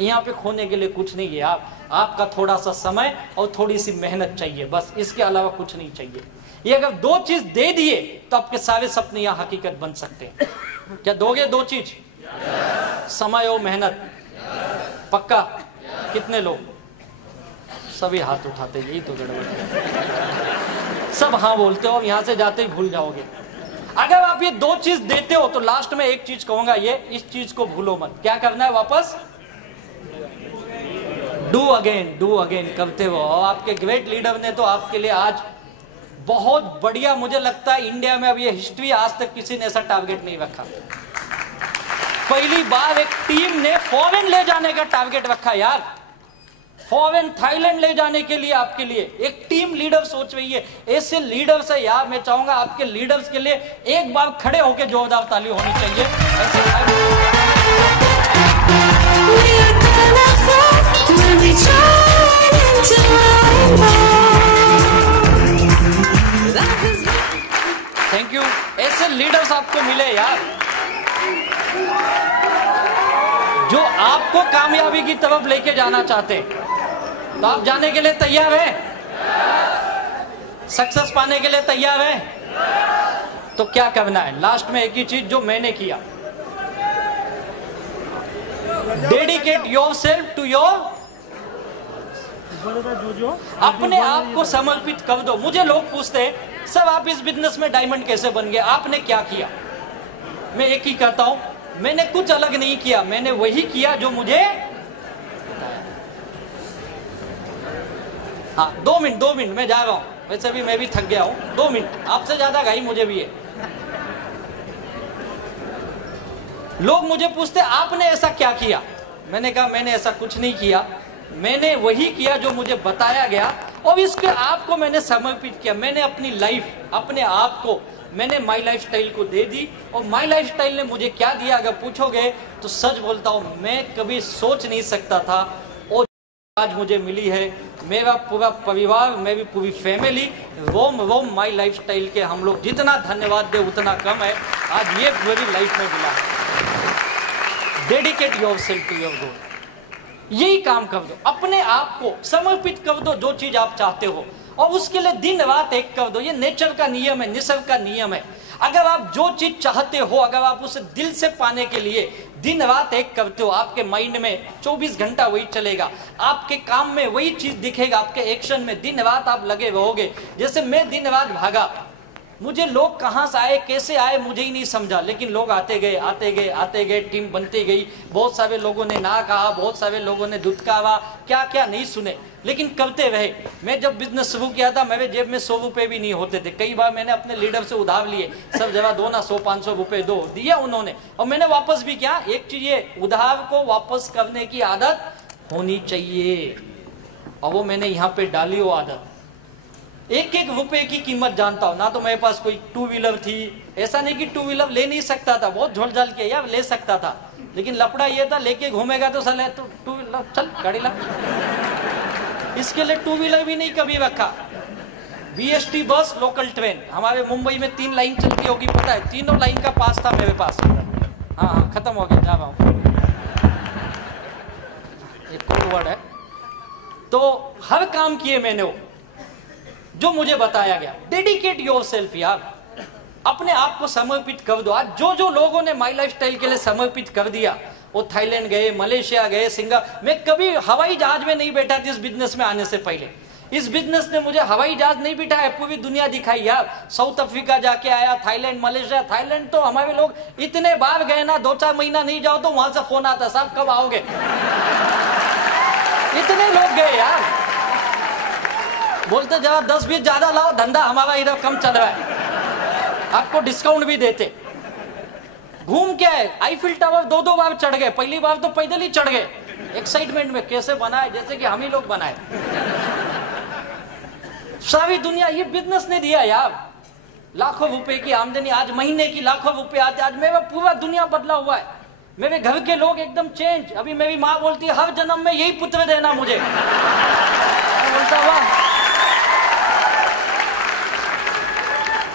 यहाँ पे खोने के लिए कुछ नहीं है। आपका थोड़ा सा समय और थोड़ी सी मेहनत चाहिए, बस, इसके अलावा कुछ नहीं चाहिए। ये अगर दो चीज दे दिए तो आपके सारे सपने यहाँ हकीकत बन सकते हैं। क्या दोगे दो चीज? समय और मेहनत। पक्का? कितने लोग? सभी हाथ उठाते, यही तो गड़बड़ है। सब हाँ बोलते हो और यहां से जाते ही भूल जाओगे। अगर आप ये दो चीज देते हो तो लास्ट में एक चीज कहूंगा, ये इस चीज को भूलो मत। क्या करना है? वापस डू अगेन करते हो। और आपके ग्रेट लीडर ने तो आपके लिए आज बहुत बढ़िया, मुझे लगता है इंडिया में अब ये हिस्ट्री, आज तक किसी ने ऐसा टारगेट नहीं रखा। पहली बार एक टीम ने फॉरेन ले जाने का टारगेट रखा यार। फॉरेन, थाईलैंड ले जाने के लिए आपके लिए एक टीम लीडर सोच रही है। ऐसे लीडर्स है यार, मैं चाहूंगा आपके लीडर्स के लिए एक बार खड़े होकर जोरदार ताली होनी चाहिए। Thank you. ऐसे लीडर्स आपको मिले यार, जो आपको कामयाबी की तरफ लेके जाना चाहते हैं। तो आप जाने के लिए तैयार हैं? सक्सेस पाने के लिए तैयार हैं? तो क्या करना है? लास्ट में एक ही चीज जो मैंने किया, डेडिकेट योरसेल्फ टू योर, अपने आप को समर्पित कर दो। मुझे लोग पूछते हैं, सब आप इस बिजनेस में डायमंड कैसे बन गए, आपने क्या किया? मैं एक ही कहता हूं, मैंने कुछ अलग नहीं किया, मैंने वही किया जो मुझे। हाँ, 2 मिनट मैं जा रहा हूं, वैसे भी मैं भी थक गया हूं। 2 मिनट, आपसे ज्यादा घाई मुझे भी है। लोग मुझे पूछते आपने ऐसा क्या किया? मैंने कहा मैंने ऐसा कुछ नहीं किया, मैंने वही किया जो मुझे बताया गया और इसके आप को मैंने समर्पित किया। मैंने अपनी लाइफ, अपने आप को मैंने माई लाइफ स्टाइल को दे दी। और माई लाइफ स्टाइल ने मुझे क्या दिया अगर पूछोगे तो सच बोलता हूं, मैं कभी सोच नहीं सकता था और आज मुझे मिली है। मेरा पूरा परिवार, मेरी पूरी family, Rome my lifestyle के हम लोग जितना धन्यवाद दे उतना कम है। आज ये मेरी लाइफ में मिला है। Dedicate yourself to your goal, यही काम कर दो, अपने आप को समर्पित कर दो जो चीज आप चाहते हो और उसके लिए दिन रात एक कर दो। ये नेचर का नियम है, निसर्ग का नियम है। अगर आप जो चीज चाहते हो, अगर आप उसे दिल से पाने के लिए दिन रात एक करते हो, आपके माइंड में 24 घंटा वही चलेगा, आपके काम में वही चीज दिखेगा, आपके एक्शन में दिन रात आप लगे रहोगे। जैसे मैं दिन रात भागा, मुझे लोग कहां से आए, कैसे आए, मुझे ही नहीं समझा, लेकिन लोग आते गए आते गए आते गए, टीम बनती गई। बहुत सारे लोगों ने ना कहा, बहुत सारे लोगों ने दुत्कारा, क्या क्या नहीं सुने, लेकिन करते रहे। मैं जब बिजनेस शुरू किया था, मेरे जेब में 100 रुपए भी नहीं होते थे। कई बार मैंने अपने लीडर से उधार लिए, सब जगह दो ना, 100-500 रुपए दो, दिया उन्होंने और मैंने वापस भी किया। एक चीज ये, उधार को वापस करने की आदत होनी चाहिए और वो मैंने यहाँ पे डाली वो आदत। एक एक रुपए की कीमत जानता हूं ना। तो मेरे पास कोई 2 व्हीलर थी, ऐसा नहीं कि 2 व्हीलर ले नहीं सकता था, बहुत झोल-झाल किया यार, ले सकता था, लेकिन लफड़ा ये था लेके घूमेगा तो साले तो 2 व्हीलर, चल गाड़ी ला। इसके लिए 2 व्हीलर भी नहीं कभी रखा। BST बस, लोकल ट्रेन, हमारे मुंबई में 3 लाइन चलती होगी, पता है, तीनों लाइन का पास था मेरे पास। हाँ, खत्म हो गया, जा रहा हूं। एक कोड वर्ड है। तो हर काम किए मैंने वो, जो मुझे बताया गया। डेडिकेट योरसेल्फ यार, अपने आप को समर्पित कर दो। आज जो जो लोगों ने माई लाइफस्टाइल के लिए समर्पित कर दिया, वो थाईलैंड गए, मलेशिया गए, सिंगापुर। मैं कभी हवाई जहाज में नहीं बैठा था इस बिजनेस में आने से पहले। इस बिजनेस ने मुझे हवाई जहाज नहीं बिठाया, पूरी दुनिया दिखाई यार। साउथ अफ्रीका जाके आया, थाईलैंड, मलेशिया। थाईलैंड तो हमारे लोग इतने बार गए ना, 2-4 महीना नहीं जाओ तो वहां से फोन आता, साहब कब आओगे। इतने लोग गए यार, बोलते जरा 10-20 ज्यादा लाओ, धंधा हमारा इधर कम चल रहा है, आपको डिस्काउंट भी देते। घूम के आए, आईफिल टावर 2-2 बार चढ़ गए। पहली बार तो पैदल ही चढ़ गए, एक्साइटमेंट में। कैसे बनाए, जैसे कि हम ही लोग बनाए। सारी दुनिया ये बिजनेस ने दिया यार। लाखों रुपए की आमदनी, आज महीने की लाखों रुपए आते। आज मेरा पूरा दुनिया बदला हुआ है। मेरे घर के लोग एकदम चेंज। अभी मेरी माँ बोलती है हर जन्म में यही पुत्र देना मुझे। बोलता हुआ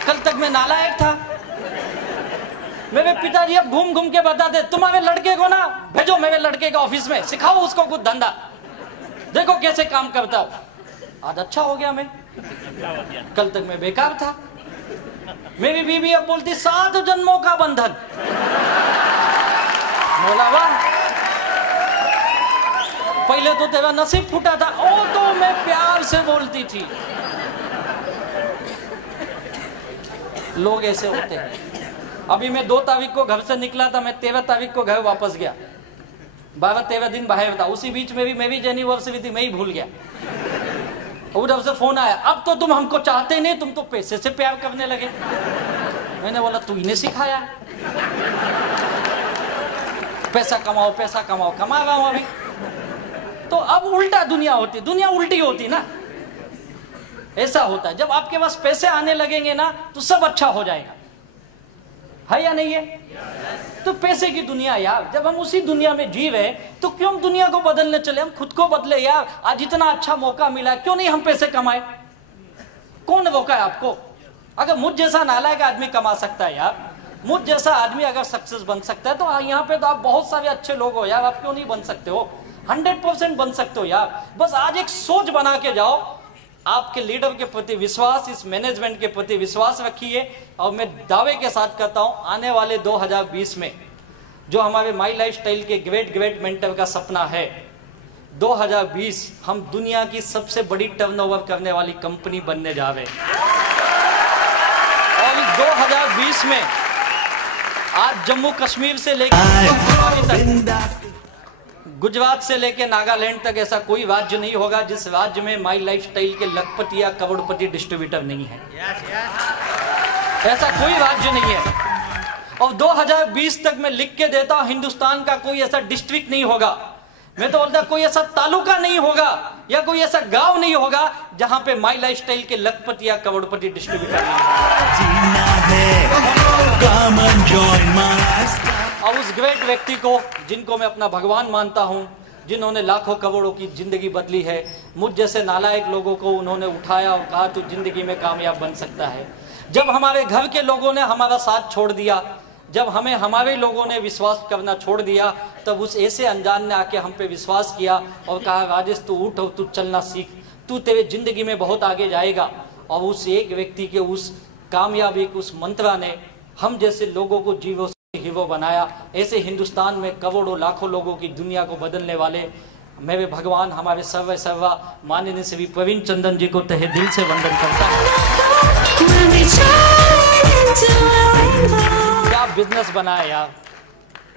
कल तक मैं नालायक था। मेरे पिताजी अब घूम घूम के बताते, तुम्हारे लड़के को ना भेजो मेरे लड़के के ऑफिस में, सिखाओ उसको कुछ धंधा, देखो कैसे काम करता हो। आज अच्छा हो गया मैं, कल तक मैं बेकार था। मेरी बीवी अब बोलती 7 जन्मों का बंधन। बोला वाह, पहले तो तेरा नसीब फूटा था। ओ तो मैं प्यार से बोलती थी। लोग ऐसे होते हैं। अभी मैं 2 तारीख को घर से निकला था, मैं 13 तारीख को घर वापस गया। 12-13 दिन बाहर था। उसी बीच में भी मेरी एनिवर्सरी थी, मैं ही भूल गया। उधर से फोन आया, अब तो तुम हमको चाहते नहीं, तुम तो पैसे से प्यार करने लगे। मैंने बोला तू इन्हें सिखाया, पैसा कमाओ पैसा कमाओ, कमा रहा हूं अभी। तो अब उल्टा दुनिया होती, दुनिया उल्टी होती ना। ऐसा होता है, जब आपके पास पैसे आने लगेंगे ना तो सब अच्छा हो जाएगा, है या नहीं है? तो पैसे की दुनिया यार, जब हम उसी दुनिया में जी रहे तो क्यों हम दुनिया को बदलने चले? हम खुद को बदले यार। आज इतना अच्छा मौका मिला, क्यों नहीं हम पैसे कमाए? कौन रोका है आपको? अगर मुझ जैसा नालायक आदमी कमा सकता है यार, मुझ जैसा आदमी अगर सक्सेस बन सकता है, तो यहाँ पे तो आप बहुत सारे अच्छे लोग हो यार, आप क्यों नहीं बन सकते हो? 100% बन सकते हो यार। बस आज एक सोच बना के जाओ, आपके लीडर के प्रति विश्वास, इस मैनेजमेंट के प्रति विश्वास रखिए। और मैं दावे के साथ कहता हूं, आने वाले 2020 में जो हमारे माई लाइफस्टाइल के ग्रेट मेंटर का सपना है, 2020 हम दुनिया की सबसे बड़ी टर्नओवर करने वाली कंपनी बनने जा रहे हैं। और इस 2020 में आज जम्मू कश्मीर से लेकर गुजरात से लेकर नागालैंड तक ऐसा कोई राज्य नहीं होगा जिस राज्य में माई लाइफस्टाइल के लखपति या करोड़पति डिस्ट्रीब्यूटर नहीं है। ऐसा कोई राज्य नहीं है। और 2020 तक मैं लिख के देता हूं, हिंदुस्तान का कोई ऐसा डिस्ट्रिक्ट नहीं होगा, मैं तो बोलता कोई ऐसा तालुका नहीं होगा या कोई ऐसा गांव नहीं होगा जहां पे माई लाइफस्टाइल के लखपति या करोड़पति डिस्ट्रीब्यूटर नहीं होगा। और उस ग्रेट व्यक्ति को, जिनको मैं अपना भगवान मानता हूं, जिन्होंने लाखों करोड़ों की जिंदगी बदली है, मुझ जैसे नालायक लोगों को उन्होंने उठाया और कहा तू जिंदगी में कामयाब बन सकता है। जब हमारे घर के लोगों ने हमारा साथ छोड़ दिया, जब हमें हमारे लोगों ने विश्वास करना छोड़ दिया, तब उस ऐसे अनजान ने आके हम पे विश्वास किया और कहा राजेश तू उठ और तू चलना सीख, तू तेरे जिंदगी में बहुत आगे जाएगा। और उस एक व्यक्ति के उस कामयाबी के उस मंत्रा ने हम जैसे लोगों को जीवो हीरो बनाया। ऐसे हिंदुस्तान में करोड़ों लाखों लोगों की दुनिया को बदलने वाले मेरे भगवान, हमारे सर्वा माननीय श्री प्रवीण चंदन जी को तहे दिल से वंदन करता हूं। क्या बिजनेस बनाया यार,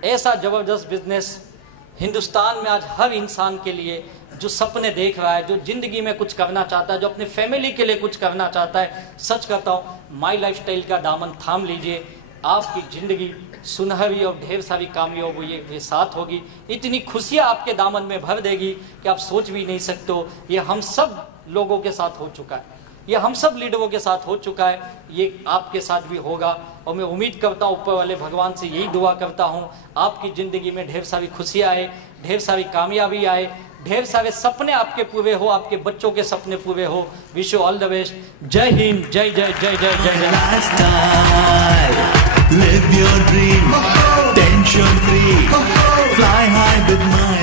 ऐसा जबरदस्त बिजनेस हिंदुस्तान में आज हर इंसान के लिए जो सपने देख रहा है, जो जिंदगी में कुछ करना चाहता है, जो अपने फैमिली के लिए कुछ करना चाहता है, सच कहता हूं माई लाइफस्टाइल का दामन थाम लीजिए, आपकी जिंदगी सुनहरी और ढेर सारी कामयाबी ये साथ होगी। इतनी खुशियां आपके दामन में भर देगी कि आप सोच भी नहीं सकते हो। ये हम सब लोगों के साथ हो चुका है, ये हम सब लीडरों के साथ हो चुका है, ये आपके साथ भी होगा। और मैं उम्मीद करता हूँ, ऊपर वाले भगवान से यही दुआ करता हूँ, आपकी जिंदगी में ढेर सारी खुशियाँ आए, ढेर सारी कामयाबी आए, ढेर सारे सपने आपके पूरे हो, आपके बच्चों के सपने पूरे हो। Wish you all the best. जय हिंद, जय जय जय जय जय जय। Live your dream, tension free, fly high with my